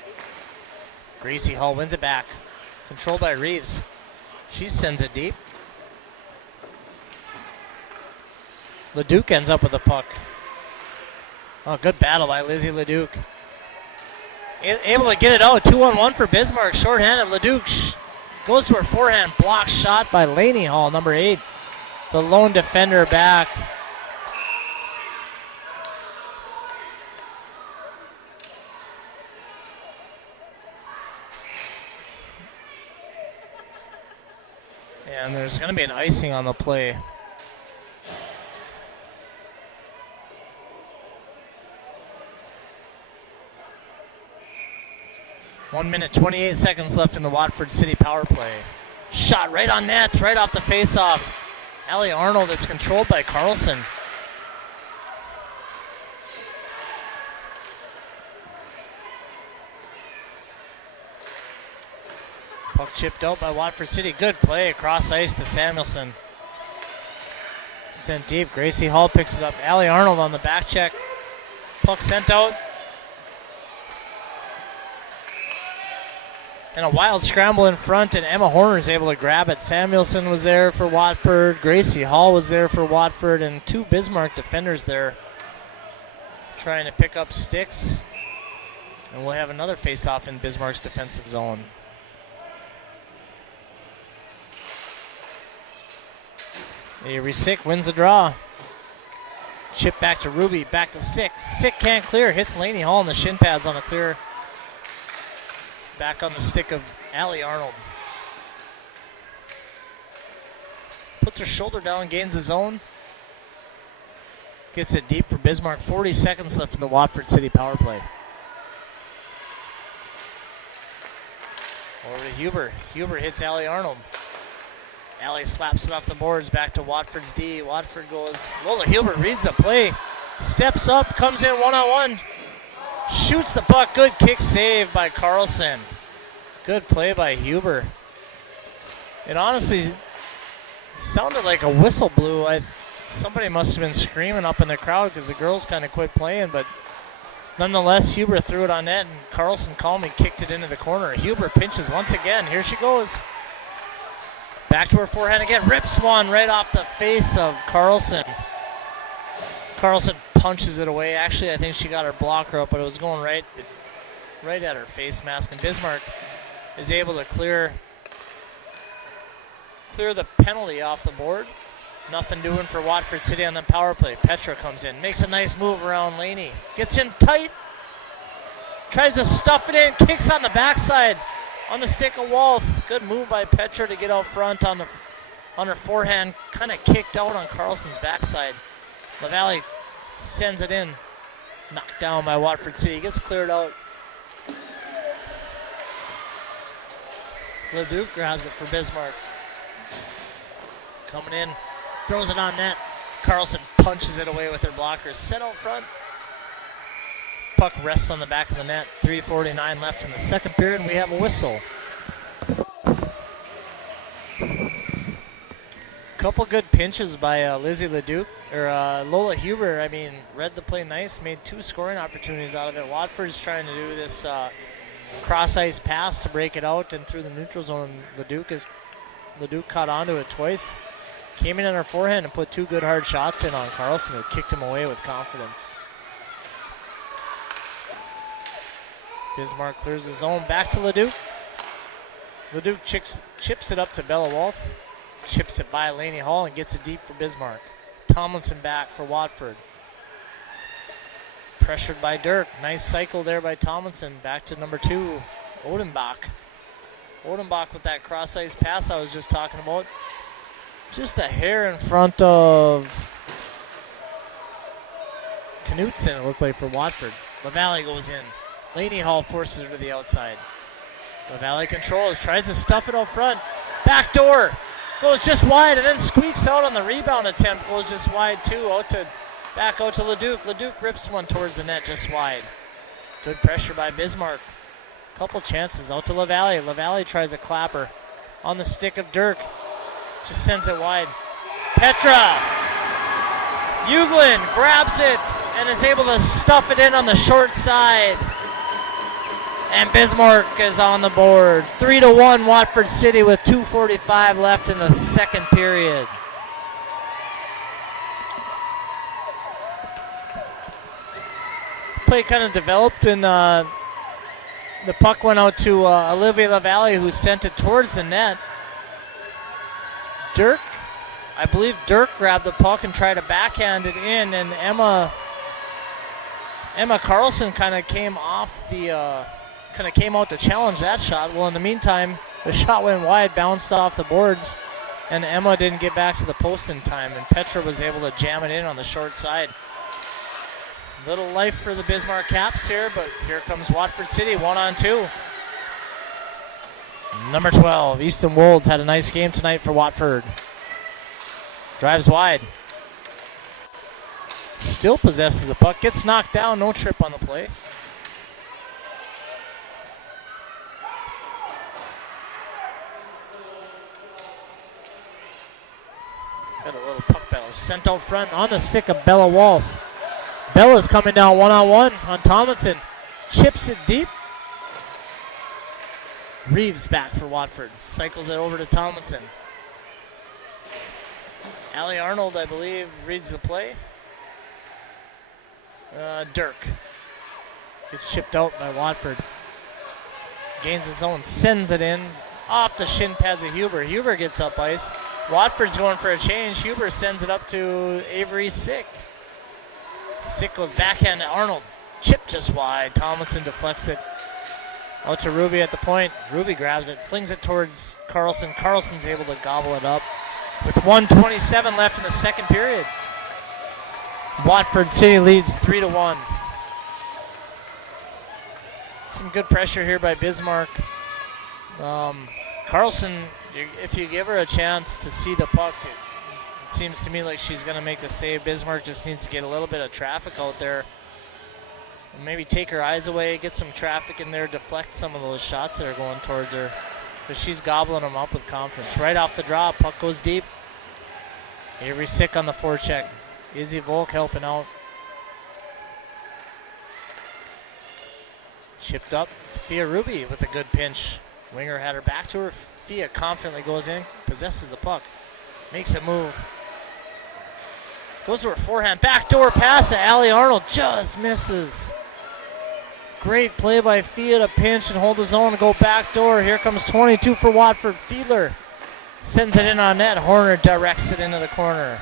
Gracie Hall wins it back. Controlled by Reeves. She sends it deep. Leduc ends up with the puck. Oh, good battle by Lizzie Leduc. Able to get it out. 2-on-1 for Bismarck. Shorthanded. Leduc goes to her forehand. Blocked shot by Laney Hall, number 8. The lone defender back. And there's going to be an icing on the play. One minute, 28 seconds left in the Watford City power play. Shot right on net, right off the face-off. Allie Arnold, it's controlled by Carlson. Puck chipped out by Watford City. Good play across ice to Samuelson. Sent deep. Gracie Hall picks it up. Allie Arnold on the back check. Puck sent out. And a wild scramble in front, and Emma Horner is able to grab it. Samuelson was there for Watford. Gracie Hall was there for Watford, and 2 Bismarck defenders there trying to pick up sticks. And we'll have another face-off in Bismarck's defensive zone. Avery Sick wins the draw. Chip back to Ruby, back to Sick. Sick can't clear, hits Laney Hall in the shin pads on a clear. Back on the stick of Allie Arnold. Puts her shoulder down, gains the zone. Gets it deep for Bismarck. 40 seconds left in the Watford City power play. Over to Huber. Huber hits Allie Arnold. Allie slaps it off the boards back to Watford's D. Watford goes. Lola Huber reads the play. Steps up, comes in one-on-one. Shoots the puck. Good kick save by Carlson. Good play by Huber. It honestly sounded like a whistle blew. Somebody must have been screaming up in the crowd because the girls kind of quit playing, but nonetheless, Huber threw it on net, and Carlson calmly kicked it into the corner. Huber pinches once again. Here she goes. Back to her forehand again. Rips one right off the face of Carlson. Carlson punches it away. Actually, I think she got her blocker up, but it was going right at her face mask. And Bismarck is able to clear clear the penalty off the board. Nothing doing for Watford City on the power play. Petra comes in, makes a nice move around Laney. Gets in tight, tries to stuff it in, kicks on the backside on the stick of Wolf. Good move by Petra to get out front on her forehand. Kind of kicked out on Carlson's backside. LaValle sends it in. Knocked down by Watford City. Gets cleared out. Leduc grabs it for Bismarck. Coming in. Throws it on net. Carlson punches it away with her blockers. Set out front. Puck rests on the back of the net. 3:49 left in the second period, and we have a whistle. Couple good pinches by Lizzie Leduc, or Lola Huber. I mean, read the play nice, made 2 scoring opportunities out of it. Watford's trying to do this cross-ice pass to break it out and through the neutral zone. Leduc caught onto it twice. Came in on her forehand and put 2 good hard shots in on Carlson, who kicked him away with confidence. Bismarck clears the zone. Back to Leduc. Leduc chips it up to Bella Wolf. Chips it by Laney Hall and gets it deep for Bismarck. Tomlinson back for Watford. Pressured by Dirk. Nice cycle there by Tomlinson. Back to number 2, Odenbach. Odenbach with that cross-ice pass I was just talking about. Just a hair in front of Knutson, it looked like, for Watford. LaValle goes in. Laney Hall forces her to the outside. LaValle controls, tries to stuff it out front. Back door. Goes just wide and then squeaks out on the rebound attempt. Goes just wide too. Back out to Leduc. Leduc rips one towards the net just wide. Good pressure by Bismarck. Couple chances out to LaValle. LaValle tries a clapper on the stick of Dirk. Just sends it wide. Petra. Uglin grabs it and is able to stuff it in on the short side. And Bismarck is on the board. 3-1 Watford City with 2:45 left in the second period. Play kind of developed, and the puck went out to Olivia LaValle, who sent it towards the net. I believe Dirk grabbed the puck and tried to backhand it in, and Emma Carlson kind of came out to challenge that shot. Well, in the meantime, the shot went wide, bounced off the boards, and Emma didn't get back to the post in time, and Petra was able to jam it in on the short side. Little life for the Bismarck Caps here, but here comes Watford City, 1-on-2. Number 12, Easton Wolds, had a nice game tonight for Watford. Drives wide. Still possesses the puck, gets knocked down, no trip on the play. Got a little puck battle. Sent out front on the stick of Bella Wolf. Bella's coming down 1-on-1 on Tomlinson. Chips it deep. Reeves back for Watford. Cycles it over to Tomlinson. Allie Arnold, I believe, reads the play. Dirk gets chipped out by Watford. Gains his own, sends it in. Off the shin pads of Huber. Huber gets up ice. Watford's going for a change. Huber sends it up to Avery Sick. Sick goes backhand to Arnold. Chip just wide. Tomlinson deflects it out to Ruby at the point. Ruby grabs it, flings it towards Carlson. Carlson's able to gobble it up with 1:27 left in the second period. Watford City leads 3-1. Some good pressure here by Bismarck. Carlson, if you give her a chance to see the puck, it seems to me like she's going to make the save. Bismarck just needs to get a little bit of traffic out there. Maybe take her eyes away, get some traffic in there, deflect some of those shots that are going towards her, because she's gobbling them up with confidence. Right off the draw, puck goes deep. Avery Sick on the forecheck. Izzy Volk helping out. Chipped up. Fia Ruby with a good pinch. Winger had her back to her. Fia confidently goes in, possesses the puck, makes a move. Goes to her forehand, backdoor pass to Allie Arnold, just misses. Great play by Fia to pinch and hold his own and go backdoor. Here comes 22 for Watford. Fiedler Sends it in on net. Horner directs it into the corner.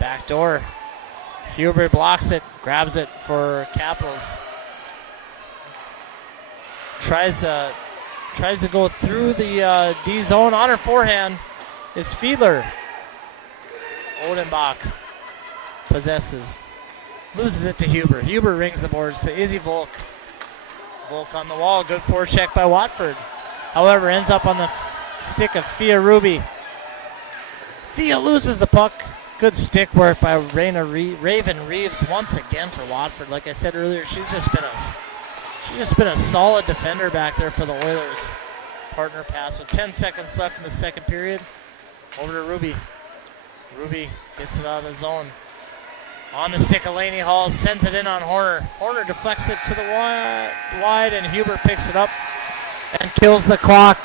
Back door. Huber blocks it, grabs it for Capitals. Tries to go through the D zone. On her forehand is Fiedler. Odenbach possesses. Loses it to Huber. Huber rings the boards to Izzy Volk. Volk on the wall. Good forecheck by Watford. However, ends up on the stick of Fia Ruby. Fia loses the puck. Good stick work by Raven Reeves once again for Watford. Like I said earlier, she's just been a solid defender back there for the Oilers. Partner pass with 10 seconds left in the second period. Over to Ruby. Ruby gets it out of the zone. On the stick of Laney Hall, sends it in on Horner. Horner deflects it to the wide, and Huber picks it up and kills the clock.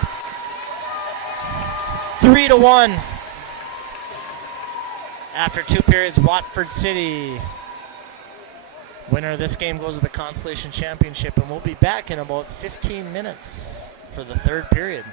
3-1. After 2 periods, Watford City. Winner of this game goes to the Constellation Championship, and we'll be back in about 15 minutes for the third period.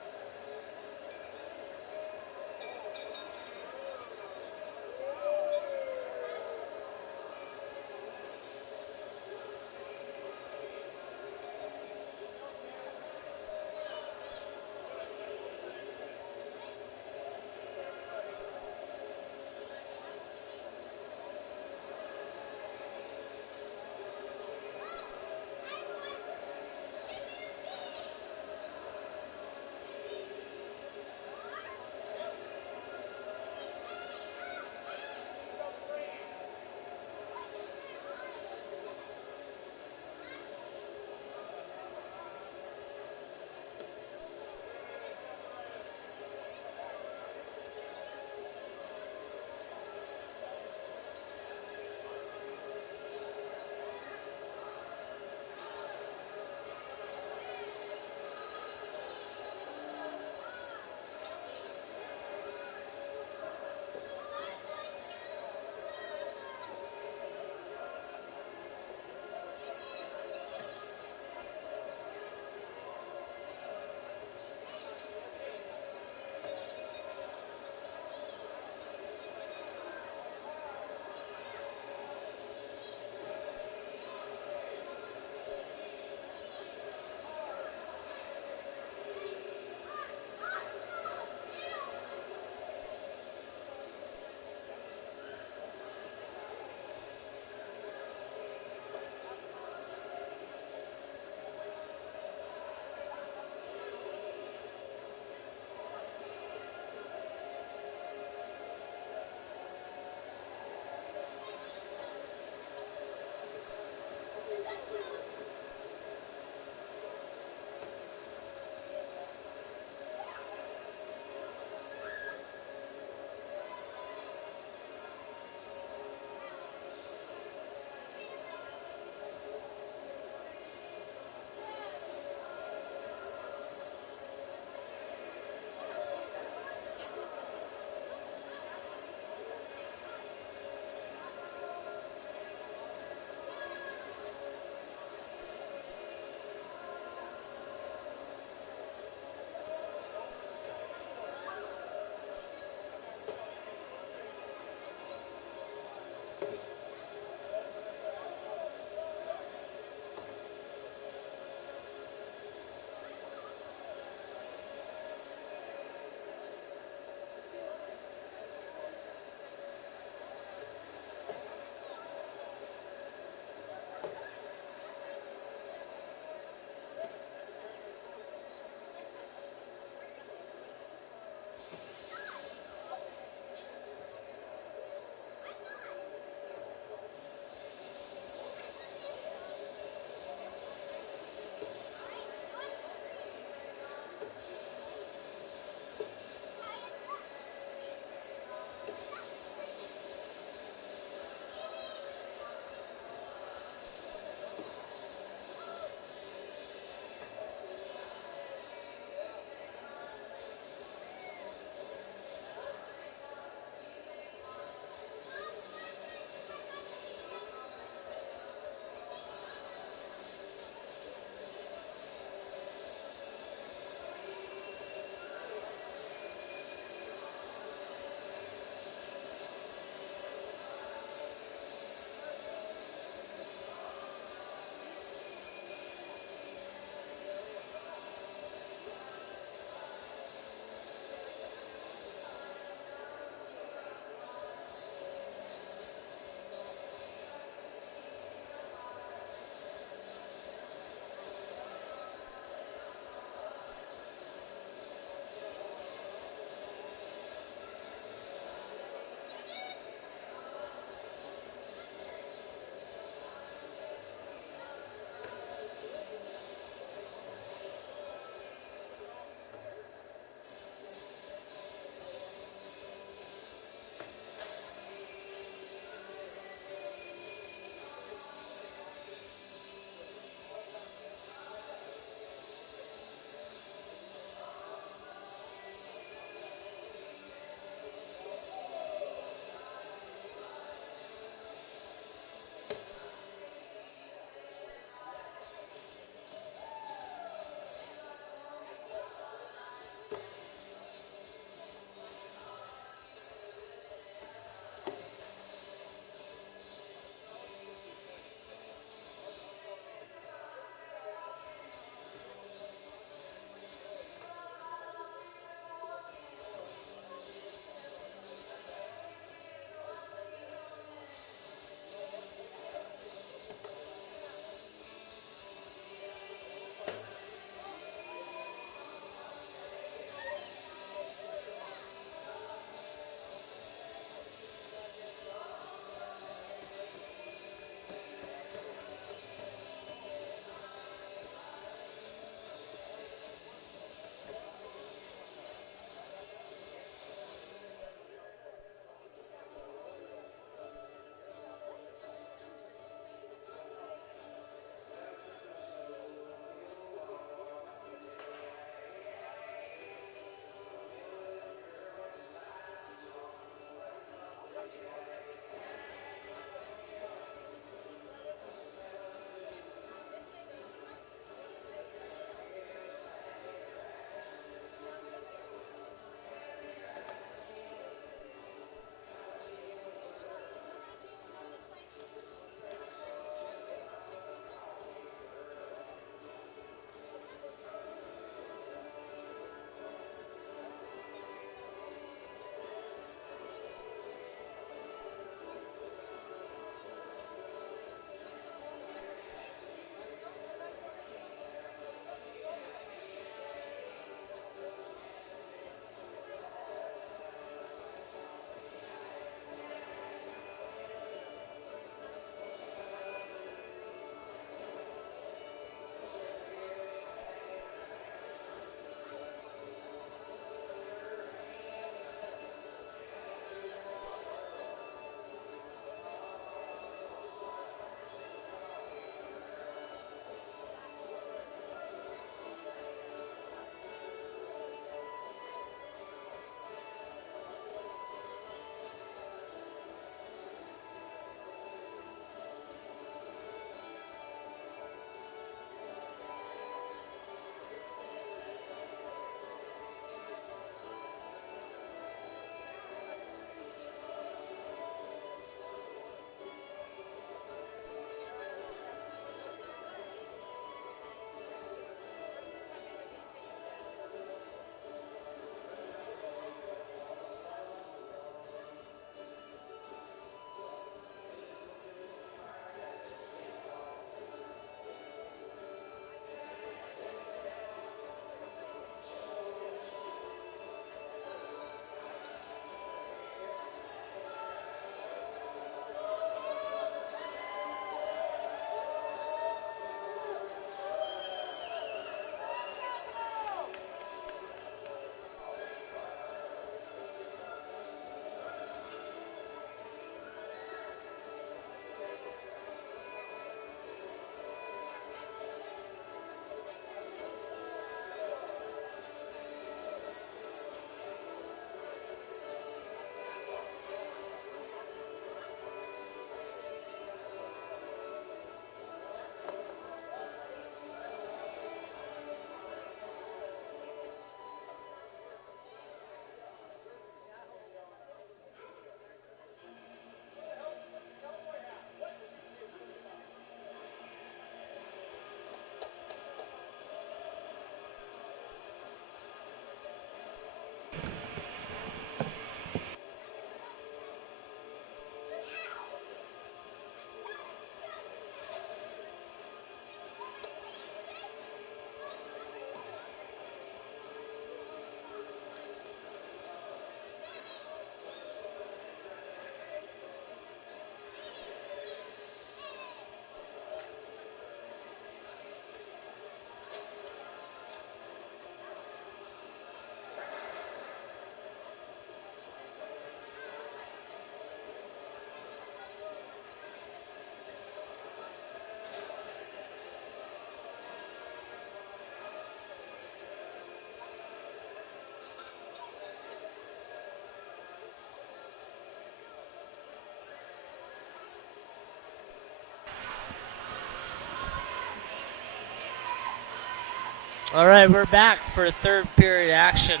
All right, we're back for third period action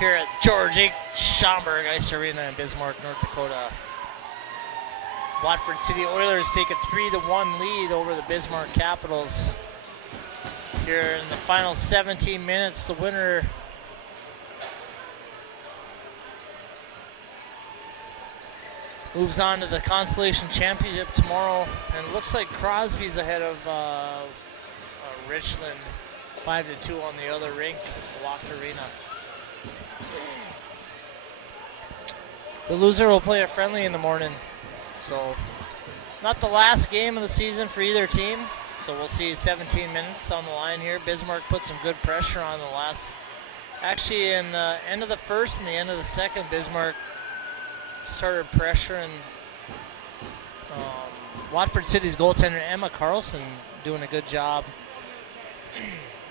here at George H. Schomburg Ice Arena in Bismarck, North Dakota. Watford City Oilers take a 3-1 lead over the Bismarck Capitals. Here in the final 17 minutes, the winner moves on to the Constellation Championship tomorrow, and it looks like Crosby's ahead of Richland, 5-2 on the other rink, Watford Arena. The loser will play a friendly in the morning, so not the last game of the season for either team. So we'll see 17 minutes on the line here. Bismarck put some good pressure on the last, actually in the end of the first and the end of the second, Bismarck started pressuring Watford City's goaltender Emma Carlson, doing a good job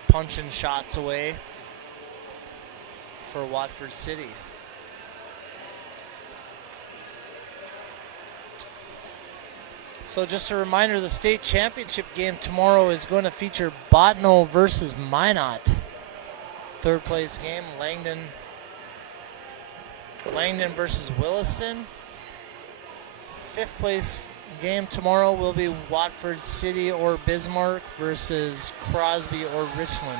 punching shots away for Watford City. So just a reminder, the state championship game tomorrow is going to feature Botno versus Minot. Third place game, Langdon versus Williston. Fifth place game tomorrow will be Watford City or Bismarck versus Crosby or Richland.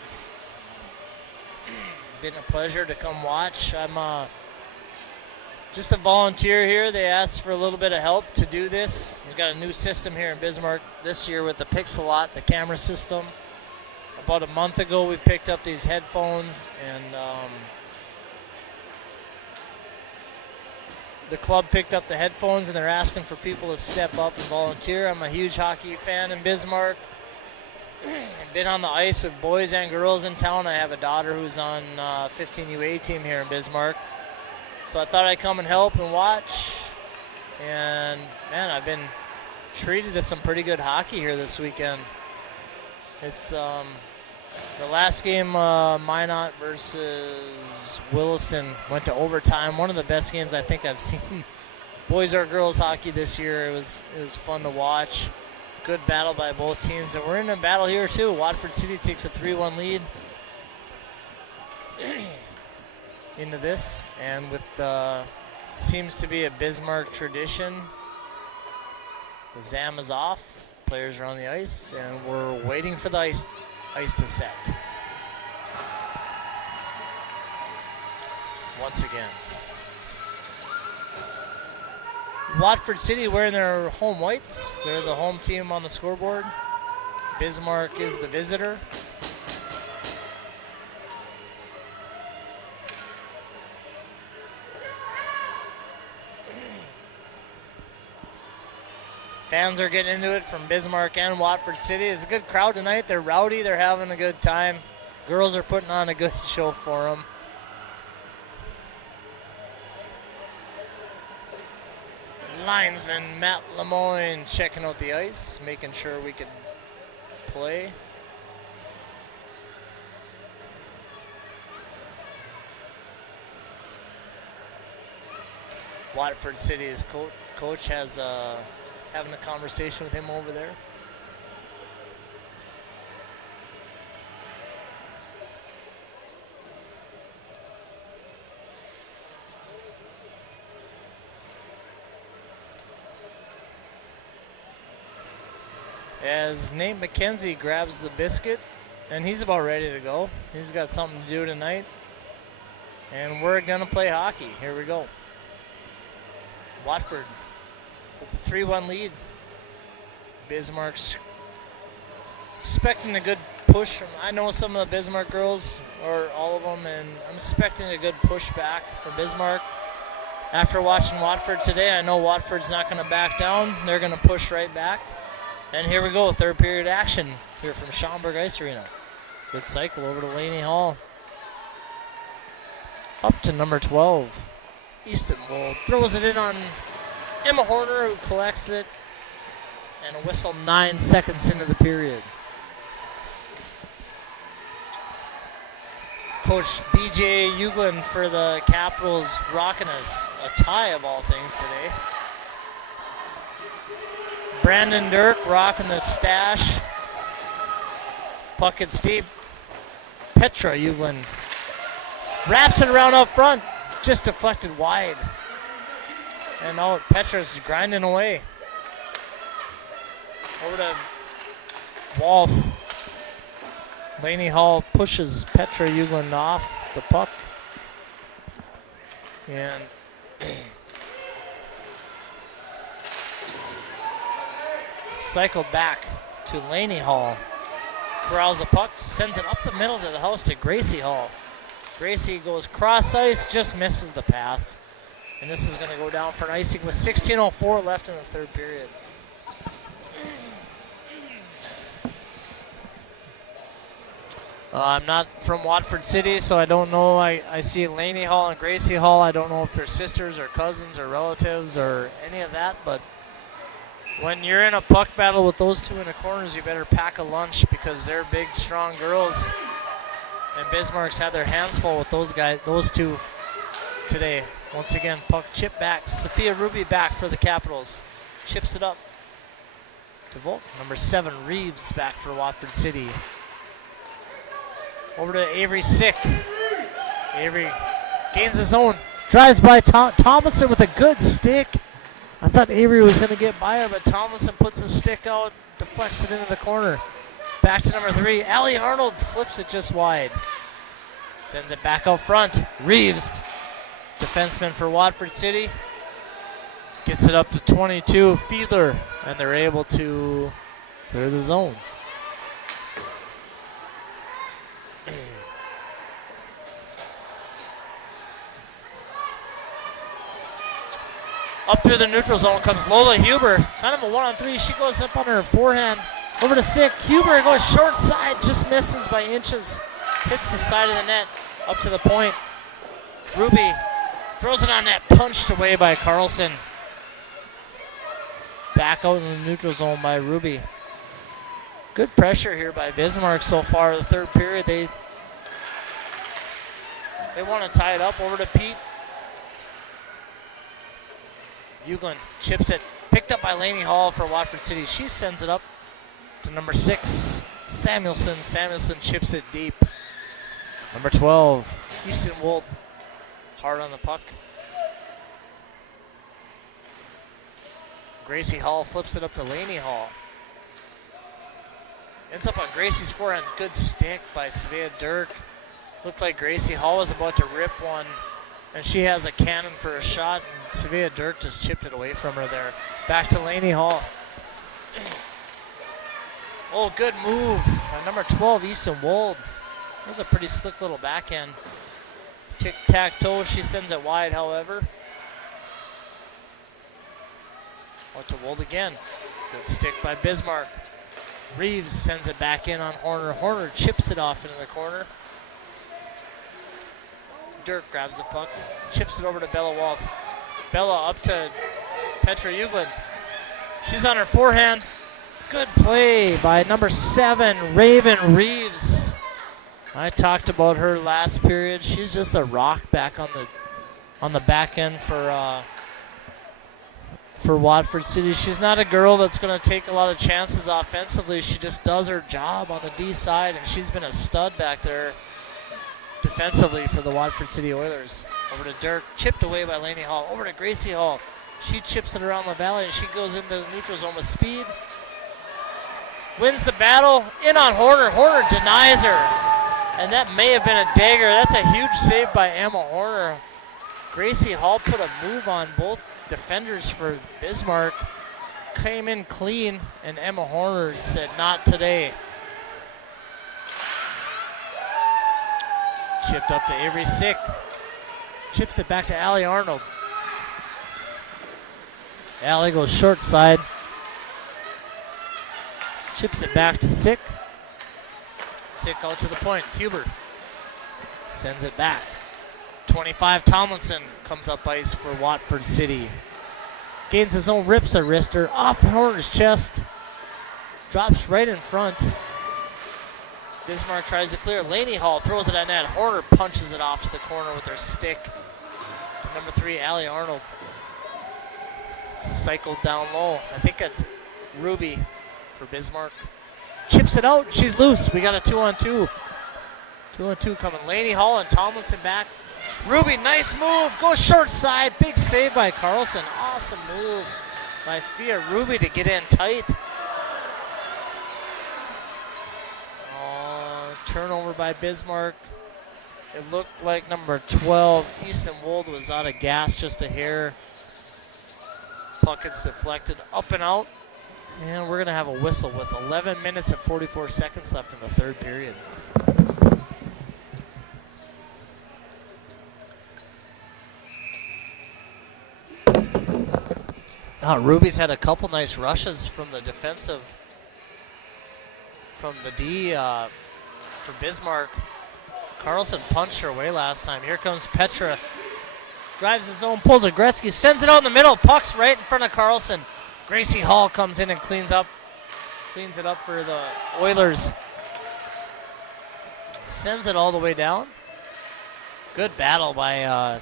It's been a pleasure to come watch. I'm just a volunteer here. They asked for a little bit of help to do this. We've got a new system here in Bismarck this year with the Pixelot, the camera system. About a month ago, we picked up these headphones, and the club picked up the headphones, and they're asking for people to step up and volunteer. I'm a huge hockey fan in Bismarck. I've been on the ice with boys and girls in town. I have a daughter who's on 15UA team here in Bismarck. So I thought I'd come and help and watch. And, man, I've been treated to some pretty good hockey here this weekend. It's the last game, Minot versus Williston, went to overtime. One of the best games I think I've seen boys or girls hockey this year. It was fun to watch. Good battle by both teams. And we're in a battle here, too. Watford City takes a 3-1 lead into this, and with seems to be a Bismarck tradition, the ZAM is off, players are on the ice, and we're waiting for the ice to set once again. Watford City wearing their home whites. They're the home team on the scoreboard. Bismarck is the visitor. Fans are getting into it from Bismarck and Watford City. It's a good crowd tonight. They're rowdy. They're having a good time. Girls are putting on a good show for them. Linesman Matt Lemoyne checking out the ice, making sure we can play. Watford City's coach has having a conversation with him over there. As Nate McKenzie grabs the biscuit, and he's about ready to go. He's got something to do tonight. And we're gonna play hockey. Here we go. Watford with a 3-1 lead. Bismarck's expecting a good push from, I know some of the Bismarck girls, or all of them, and I'm expecting a good push back for Bismarck. After watching Watford today, I know Watford's not going to back down. They're going to push right back. And here we go, third period action here from Schomburg Ice Arena. Good cycle over to Laney Hall. Up to number 12. Eastonwold throws it in on Emma Horner, who collects it, and a whistle 9 seconds into the period. Coach B.J. Uglin for the Capitals rocking us a tie of all things today. Brandon Dirk rocking the stash. puck gets deep. Petra Uglin wraps it around up front. Just deflected wide. And now Petra's grinding away. Over to Wolf. Laney Hall pushes Petra Uglin off the puck. And cycled back to Laney Hall. Corrals the puck, sends it up the middle to the house to Gracie Hall. Gracie goes cross ice, just misses the pass. And this is going to go down for an icing with 16:04 left in the third period. I'm not from Watford City, so I don't know. I see Laney Hall and Gracie Hall. I don't know if they're sisters or cousins or relatives or any of that, but when you're in a puck battle with those two in the corners, you better pack a lunch because they're big, strong girls. And Bismarck's had their hands full with those two today. Once again, puck chip back. Sophia Ruby back for the Capitals. Chips it up to Volk. Number 7, Reeves back for Watford City. Over to Avery Sick. Avery gains his own. Drives by Tomlinson with a good stick. I thought Avery was going to get by her, but Tomlinson puts his stick out, deflects it into the corner. Back to number 3. Allie Arnold flips it just wide. Sends it back out front. Reeves, defenseman for Watford City, gets it up to 22. Fiedler, and they're able to clear the zone. Up through the neutral zone comes Lola Huber. Kind of a 1-on-3. She goes up on her forehand. Over to Sick. Huber goes short side. Just misses by inches. Hits the side of the net. Up to the point. Ruby throws it on net. Punched away by Carlson. Back out in the neutral zone by Ruby. Good pressure here by Bismarck so far. The third period. They want to tie it up. Over to Pete. Uglin chips it. Picked up by Laney Hall for Watford City. She sends it up to number 6, Samuelson. Samuelson chips it deep. Number 12, Easton Wold. Hard on the puck. Gracie Hall flips it up to Laney Hall. Ends up on Gracie's forehand. Good stick by Svea Dirk. Looked like Gracie Hall was about to rip one, and she has a cannon for a shot, and Svea Dirk just chipped it away from her there. Back to Laney Hall. Oh, good move by number 12, Easton Wold. That was a pretty slick little backhand. Tic-tac-toe, she sends it wide, however. Out to Wold again. Good stick by Bismarck. Reeves sends it back in on Horner. Horner chips it off into the corner. Dirk grabs the puck, chips it over to Bella Wolf. Bella up to Petra Uglin. She's on her forehand. Good play by number 7, Raven Reeves. I talked about her last period. She's just a rock back on the back end for Watford City. She's not a girl that's going to take a lot of chances offensively. She just does her job on the D side, and she's been a stud back there defensively for the Watford City Oilers. Over to Dirk, chipped away by Laney Hall. Over to Gracie Hall. She chips it around the valley, and she goes into the neutral zone with speed. Wins the battle, in on Horner. Horner denies her. And that may have been a dagger. That's a huge save by Emma Horner. Gracie Hall put a move on both defenders for Bismarck. Came in clean, and Emma Horner said, not today. Chipped up to Avery Sick. Chips it back to Allie Arnold. Allie goes short side. Chips it back to Sick. Sick out to the point. Huber sends it back. 25, Tomlinson comes up ice for Watford City. Gains his own, rips a wrister off Horner's chest. Drops right in front. Bismarck tries to clear. Laney Hall throws it at net. Horner punches it off to the corner with her stick. To number 3, Allie Arnold. Cycled down low. I think that's Ruby for Bismarck. Chips it out. She's loose. We got a 2-on-2. 2-on-2 coming. Laney Hall and Tomlinson back. Ruby, nice move. Goes short side. Big save by Carlson. Awesome move by Fia Ruby to get in tight. Turnover by Bismarck. It looked like number 12, Easton Wold, was out of gas just a hair. Puck gets deflected up and out. And we're going to have a whistle with 11 minutes and 44 seconds left in the third period. Ruby's had a couple nice rushes from the defensive, from the D for Bismarck. Carlson punched her away last time. Here comes Petra. Drives his own, pulls a Gretzky, sends it out in the middle. Puck's right in front of Carlson. Gracie Hall comes in and cleans it up for the Oilers. Sends it all the way down. Good battle by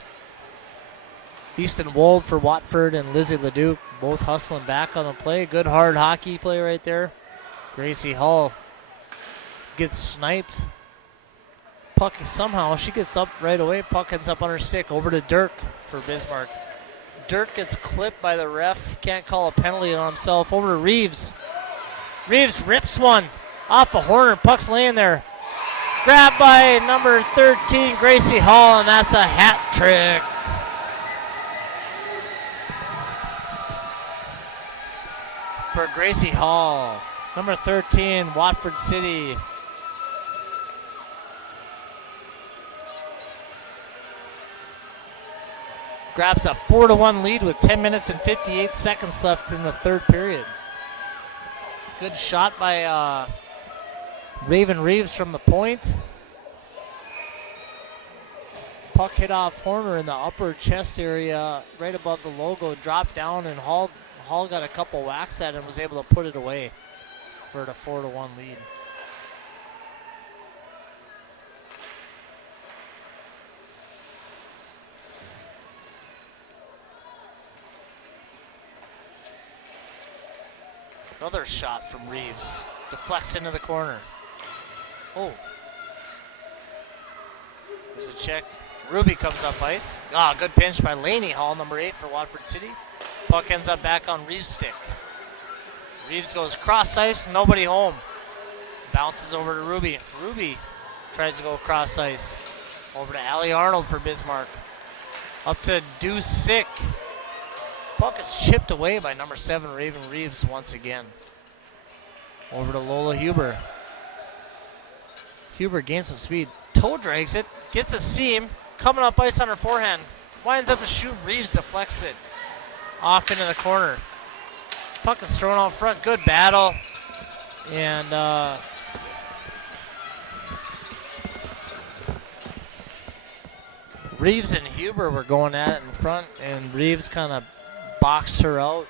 Easton Wold for Watford and Lizzie Leduc, both hustling back on the play. Good hard hockey play right there. Gracie Hall gets sniped. Puck somehow, she gets up right away. Puck ends up on her stick. Over to Dirk for Bismarck. Dirk gets clipped by the ref. Can't call a penalty on himself. Over to Reeves. Reeves rips one off of Horner. Puck's laying there. Grabbed by number 13, Gracie Hall, and that's a hat trick. For Gracie Hall. Number 13, Watford City. Grabs a 4-1 lead with 10 minutes and 58 seconds left in the third period. Good shot by Raven Reeves from the point. Puck hit off Horner in the upper chest area, right above the logo, dropped down, and Hall got a couple whacks at it and was able to put it away for the 4-1 lead. Another shot from Reeves. Deflects into the corner. Oh. There's a check. Ruby comes up ice. Good pinch by Laney Hall, number 8 for Watford City. Puck ends up back on Reeves' stick. Reeves goes cross ice, nobody home. Bounces over to Ruby. Ruby tries to go cross ice. Over to Allie Arnold for Bismarck. Up to Deuce. Puck is chipped away by number 7, Raven Reeves, once again. Over to Lola Huber. Huber gains some speed. Toe drags it. Gets a seam. Coming up ice on her forehand. Winds up to shoot. Reeves deflects it off into the corner. Puck is thrown out front. Good battle. And Reeves and Huber were going at it in front, and Reeves kind of boxed her out.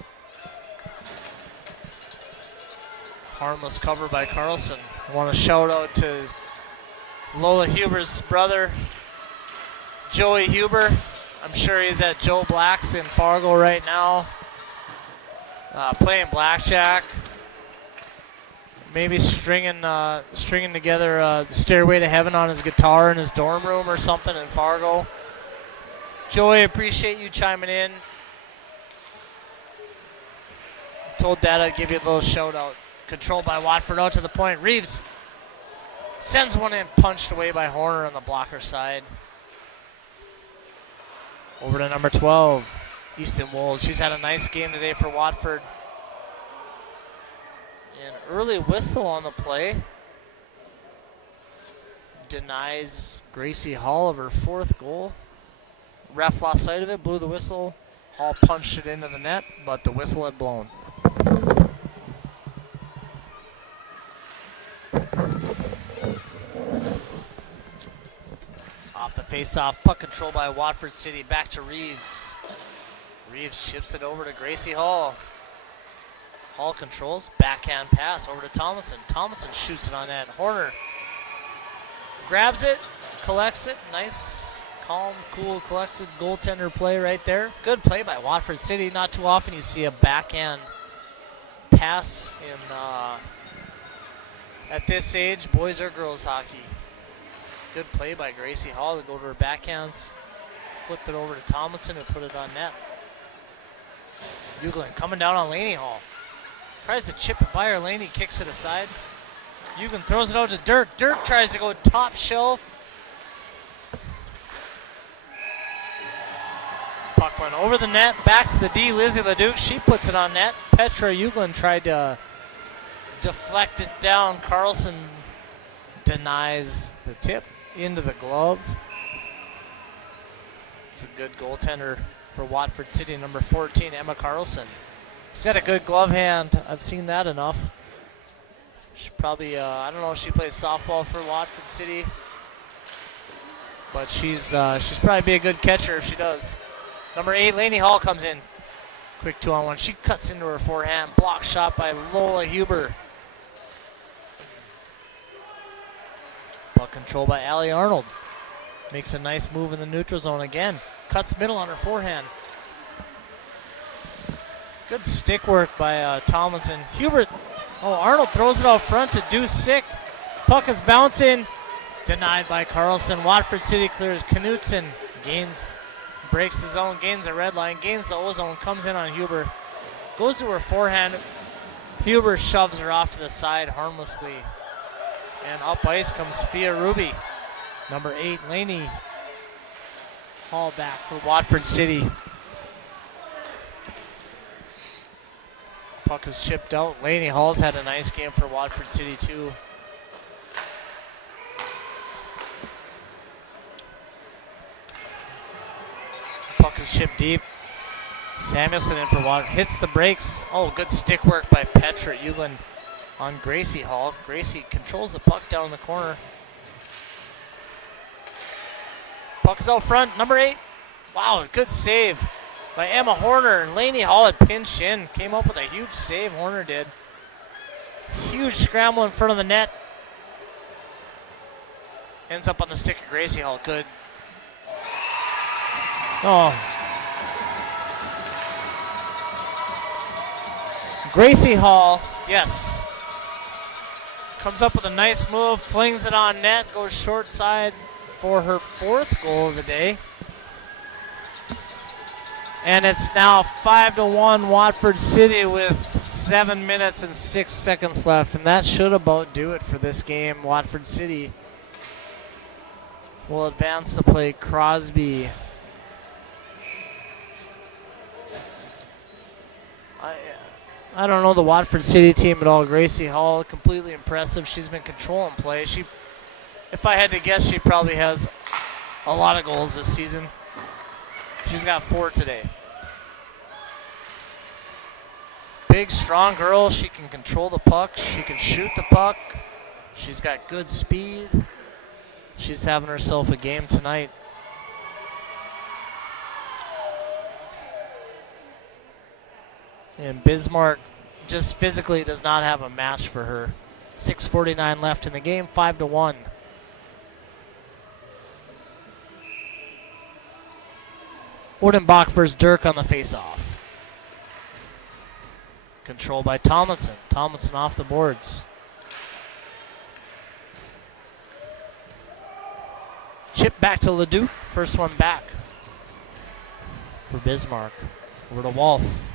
Harmless cover by Carlson. I want to shout out to Lola Huber's brother, Joey Huber. I'm sure he's at Joe Black's in Fargo right now, playing blackjack. Maybe stringing together Stairway to Heaven on his guitar in his dorm room or something in Fargo. Joey, appreciate you chiming in. Told Dad I'd give you a little shout out. Controlled by Watford out to the point. Reeves sends one in, punched away by Horner on the blocker side. Over to number 12, Easton Wold. She's had a nice game today for Watford. An early whistle on the play. Denies Gracie Hall of her 4th goal. Ref lost sight of it, blew the whistle. Hall punched it into the net, but the whistle had blown. Off the face-off, puck control by Watford City. Back to Reeves. Reeves chips it over to Gracie Hall. Hall controls, backhand pass over to Tomlinson. Tomlinson shoots it on net. Horner grabs it, collects it. Nice, calm, cool, collected goaltender play right there. Good play by Watford City. Not too often you see a backhand pass at this age, boys or girls hockey. Good play by Gracie Hall to go to her backhands. Flip it over to Tomlinson and put it on net. Uglin coming down on Laney Hall. Tries to chip it by her. Laney kicks it aside. Uglin throws it out to Dirk. Dirk tries to go top shelf. Puck went over the net, back to the D. Lizzie Leduc. She puts it on net. Petra Uglin tried to deflect it down. Carlson denies the tip into the glove. It's a good goaltender for Watford City, number 14, Emma Carlson. She's got a good glove hand. I've seen that enough. She probably, I don't know if she plays softball for Watford City, but she's probably be a good catcher if she does. Number 8, Laney Hall comes in. Quick 2-on-1. She cuts into her forehand. Block shot by Lola Huber. Puck control by Allie Arnold. Makes a nice move in the neutral zone again. Cuts middle on her forehand. Good stick work by Tomlinson. Hubert. Oh, Arnold throws it out front to do sick. Puck is bouncing. Denied by Carlson. Watford City clears Knutson. Gains, breaks the zone, gains the red line, gains the O-zone, comes in on Huber. Goes to her forehand. Huber shoves her off to the side harmlessly. And up ice comes Fia Ruby. Number 8, Laney Hall back for Watford City. Puck is chipped out. Laney Hall's had a nice game for Watford City too. Puck is chipped deep. Samuelson in for Watford. Hits the brakes. Oh, good stick work by Petra Uglin on Gracie Hall. Gracie controls the puck down in the corner. Puck is out front. Number 8. Wow, good save by Emma Horner. Laney Hall had pinched in. Came up with a huge save, Horner did. Huge scramble in front of the net. Ends up on the stick of Gracie Hall. Good. Oh. Gracie Hall, yes. Comes up with a nice move, flings it on net, goes short side for her 4th goal of the day. And it's now 5-1 Watford City with 7 minutes and 6 seconds left. And that should about do it for this game. Watford City will advance to play Crosby. I don't know the Watford City team at all. Gracie Hall, completely impressive. She's been controlling play. If I had to guess, she probably has a lot of goals this season. She's got 4 today. Big, strong girl. She can control the puck. She can shoot the puck. She's got good speed. She's having herself a game tonight. And Bismarck just physically does not have a match for her. 6:49 left in the game, 5-1. Ordenbach versus Dirk on the faceoff. Control by Tomlinson. Tomlinson off the boards. Chip back to Ledoux. First one back for Bismarck. Over to Wolf.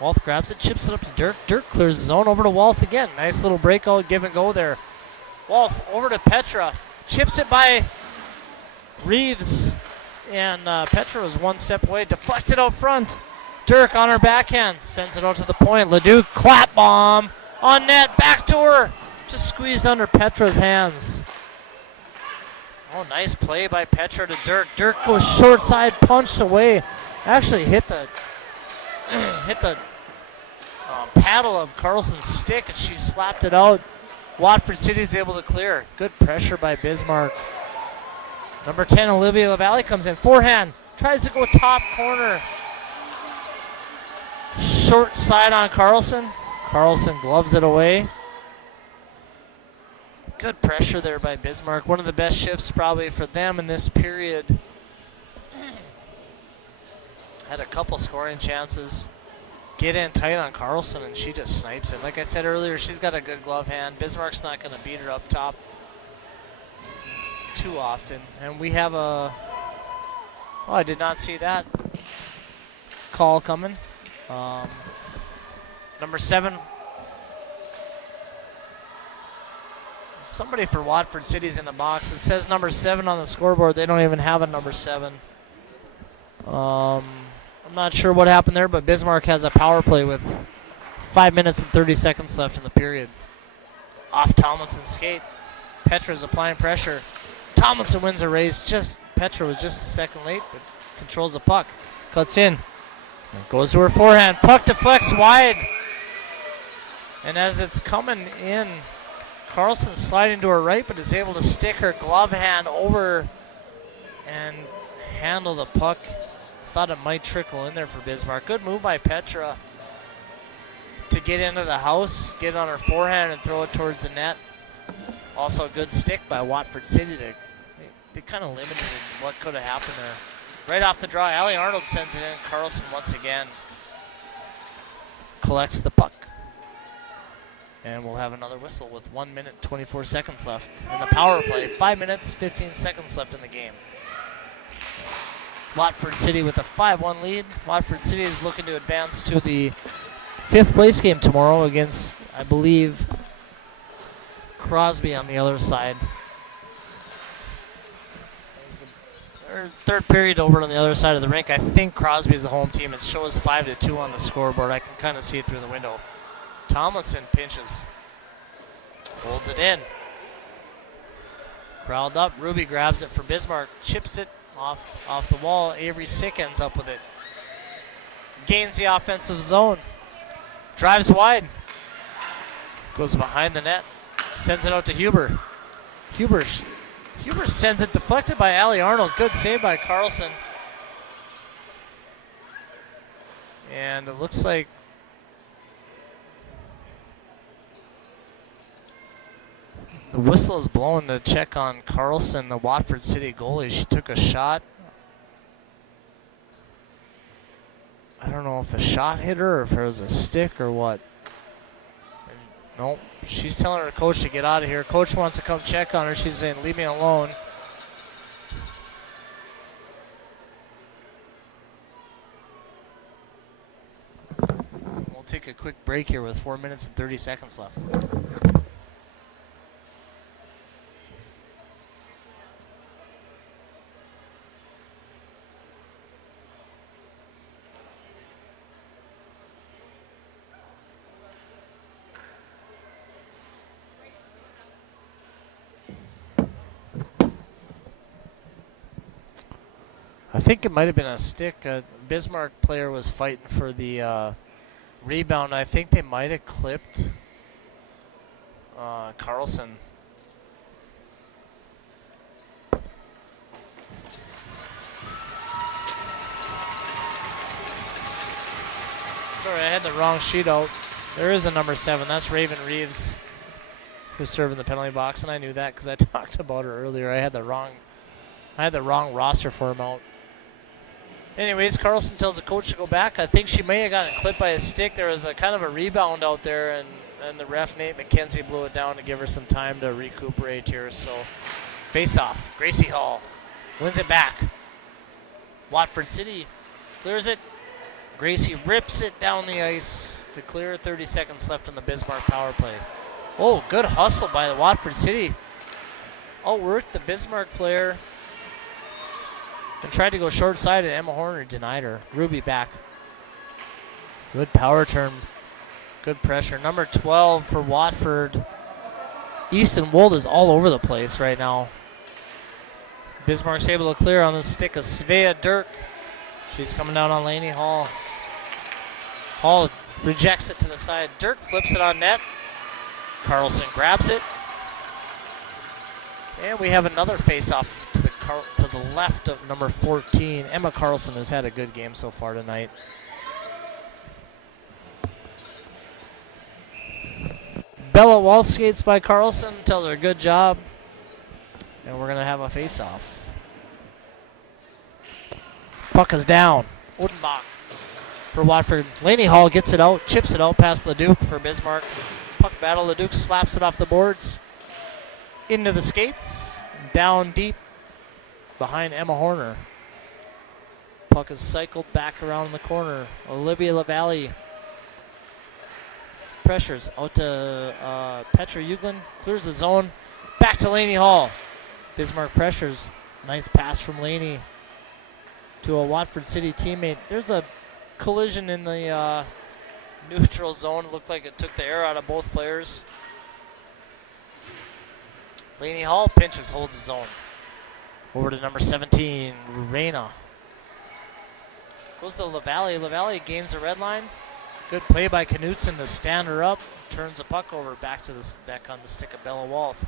Wolf grabs it, chips it up to Dirk. Dirk clears the zone, over to Wolf again. Nice little breakout, give and go there. Wolf over to Petra. Chips it by Reeves. And Petra was one step away. Deflected out front. Dirk on her backhand. Sends it out to the point. Ledoux, clap bomb. On net, back to her. Just squeezed under Petra's hands. Oh, nice play by Petra to Dirk. Dirk goes short side, punched away. Actually hit the paddle of Carlson's stick, and she slapped it out. Watford City's able to clear. Good pressure by Bismarck. Number 10, Olivia LaValle comes in. Forehand. Tries to go top corner. Short side on Carlson. Carlson gloves it away. Good pressure there by Bismarck. One of the best shifts probably for them in this period. Had a couple scoring chances. get in tight on Carlson, and she just snipes it. Like I said earlier, she's got a good glove hand. Bismarck's not going to beat her up top too often. And we have a... Oh, I did not see that call coming. Number 7. Somebody for Watford City's in the box. It says number 7 on the scoreboard. They don't even have a number 7. I'm not sure what happened there, but Bismarck has a power play with 5 minutes and 30 seconds left in the period. Off Tomlinson's skate. Petra's applying pressure. Tomlinson wins a race. Petra was just a second late, but controls the puck. Cuts in. Goes to her forehand. Puck deflects wide. And as it's coming in, Carlson sliding to her right, but is able to stick her glove hand over and handle the puck. Thought it might trickle in there for Bismarck. Good move by Petra to get into the house, get on her forehand and throw it towards the net. Also a good stick by Watford City. They kind of limited what could have happened there. Right off the draw, Allie Arnold sends it in. Carlson once again collects the puck. And we'll have another whistle with 1 minute, 24 seconds left in the power play. 5 minutes, 15 seconds left in the game. Watford City with a 5-1 lead. Watford City is looking to advance to the 5th place game tomorrow against, I believe, Crosby on the other side. Third period over on the other side of the rink. I think Crosby's the home team. It shows 5-2 on the scoreboard. I can kind of see it through the window. Tomlinson pinches. Holds it in. Crowded up. Ruby grabs it for Bismarck. Chips it off the wall. Avery Sick ends up with it. Gains the offensive zone. Drives wide. Goes behind the net. Sends it out to Huber. Huber sends it deflected by Allie Arnold. Good save by Carlson. And it looks like the whistle is blowing to check on Carlson, the Watford City goalie. She took a shot. I don't know if the shot hit her or if it was a stick or what. Nope. She's telling her coach to get out of here. Coach wants to come check on her. She's saying, leave me alone. We'll take a quick break here with 4 minutes and 30 seconds left. I think it might have been a stick. A Bismarck player was fighting for the rebound. I think they might have clipped Carlson. Sorry, I had the wrong sheet out. There is a number 7. That's Raven Reeves, who's serving the penalty box, and I knew that because I talked about her earlier. I had the wrong roster for him out. Anyways, Carlson tells the coach to go back. I think she may have gotten clipped by a stick. There was a kind of a rebound out there, and the ref, Nate McKenzie, blew it down to give her some time to recuperate here. So, face-off. Gracie Hall wins it back. Watford City clears it. Gracie rips it down the ice to clear. 30 seconds left in the Bismarck power play. Oh, good hustle by the Watford City. Outworked the Bismarck player. And tried to go short side, and Emma Horner denied her. Ruby back. Good power turn. Good pressure. Number 12 for Watford. Easton Wold is all over the place right now. Bismarck's able to clear on the stick of Svea Dirk. She's coming down on Laney Hall. Hall rejects it to the side. Dirk flips it on net. Carlson grabs it. And we have another face-off to the left of number 14. Emma Carlson has had a good game so far tonight. Bella wall skates by Carlson, tells her good job. And we're going to have a face-off. Puck is down. Odenbach for Watford. Laney Hall gets it out, chips it out past Leduc for Bismarck. Puck battle. Leduc slaps it off the boards. Into the skates. Down deep behind Emma Horner. Puck is cycled back around the corner. Olivia LaValle pressures out to Petra Euglin. Clears the zone. Back to Laney Hall. Bismarck pressures. Nice pass from Laney to a Watford City teammate. There's a collision in the neutral zone. It looked like it took the air out of both players. Laney Hall pinches, holds his own. Over to number 17, Reyna. Goes to LaValle. LaValle gains the red line. Good play by Knutson to stand her up. Turns the puck over back on the stick of Bella Walth.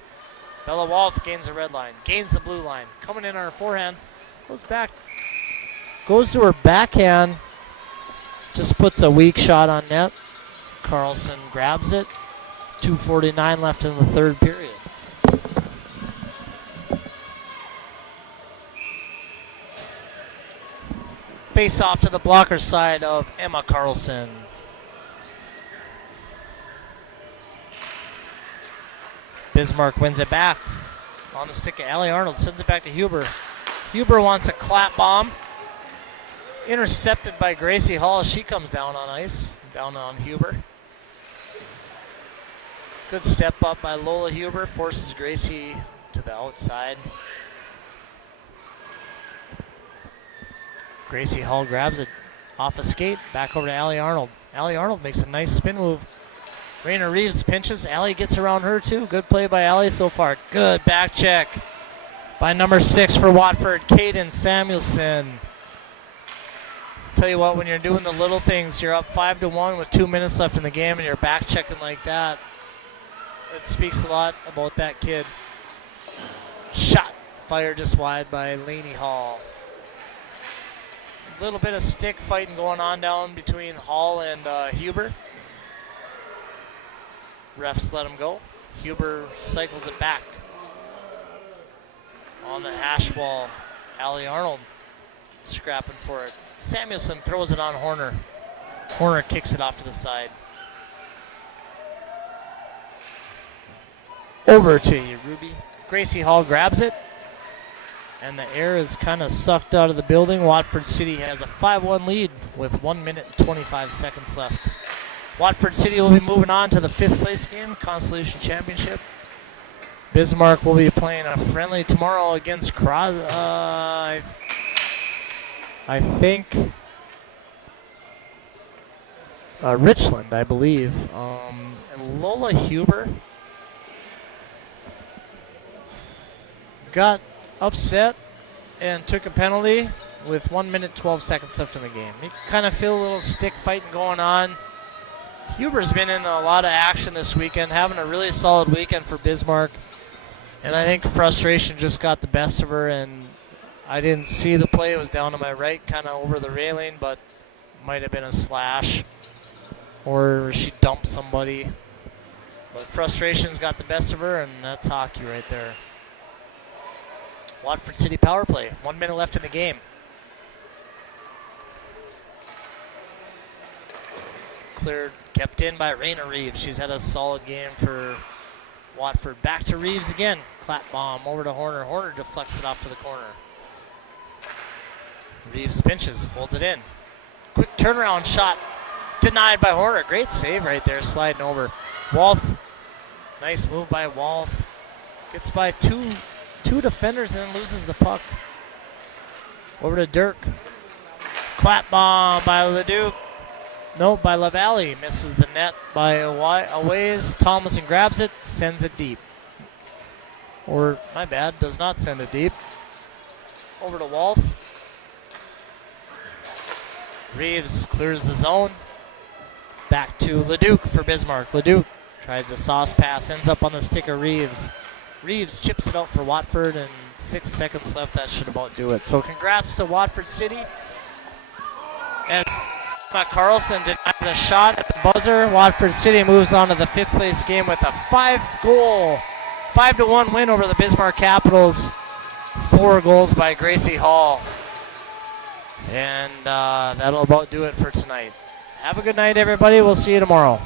Bella Walth gains the red line. Gains the blue line. Coming in on her forehand. Goes back. Goes to her backhand. Just puts a weak shot on net. Carlson grabs it. 2:49 left in the third period. Face off to the blocker side of Emma Carlson. Bismarck wins it back. On the stick of Allie Arnold. Sends it back to Huber. Huber wants a clap bomb. Intercepted by Gracie Hall. She comes down on ice. Down on Huber. Good step up by Lola Huber. Forces Gracie to the outside. Gracie Hall grabs it off a skate. Back over to Allie Arnold. Allie Arnold makes a nice spin move. Raina Reeves pinches. Allie gets around her too. Good play by Allie so far. Good back check by number 6 for Watford, Caden Samuelson. Tell you what, when you're doing the little things, you're up 5-1 with 2 minutes left in the game and you're back checking like that. It speaks a lot about that kid. Shot fired just wide by Laney Hall. A little bit of stick fighting going on down between Hall and Huber. Refs let him go. Huber cycles it back. On the hash wall, Allie Arnold scrapping for it. Samuelson throws it on Horner. Horner kicks it off to the side. Over to you, Ruby. Gracie Hall grabs it. And the air is kind of sucked out of the building. Watford City has a 5-1 lead with 1 minute and 25 seconds left. Watford City will be moving on to the 5th place game, Constellation Championship. Bismarck will be playing a friendly tomorrow against I think Richland, I believe. And Lola Huber got upset and took a penalty with 1 minute 12 seconds left in the game. You kind of feel a little stick fighting going on. Huber's been in a lot of action this weekend, having a really solid weekend for Bismarck. And I think frustration just got the best of her, and I didn't see the play. It was down to my right, kind of over the railing, but might have been a slash or she dumped somebody. But frustration's got the best of her, and that's hockey right there. Watford City power play. 1 minute left in the game. Cleared, kept in by Raina Reeves. She's had a solid game for Watford. Back to Reeves again. Clap bomb over to Horner. Horner deflects it off to the corner. Reeves pinches, holds it in. Quick turnaround shot. Denied by Horner. Great save right there, sliding over. Walth. Nice move by Walth. Gets by two defenders and then loses the puck. Over to Dirk. Clap bomb by Leduc. No, by LaValle. Misses the net by a ways. Tomlinson grabs it, sends it deep. Or, my bad, does not send it deep. Over to Walth. Reeves clears the zone. Back to Leduc for Bismarck. Leduc tries the sauce pass, ends up on the stick of Reeves. Reeves chips it out for Watford, and 6 seconds left. That should about do it. So congrats to Watford City. As Carlson denies a shot at the buzzer, Watford City moves on to the 5th place game with a 5-1 win over the Bismarck Capitals. 4 goals by Gracie Hall. And that'll about do it for tonight. Have a good night, everybody. We'll see you tomorrow.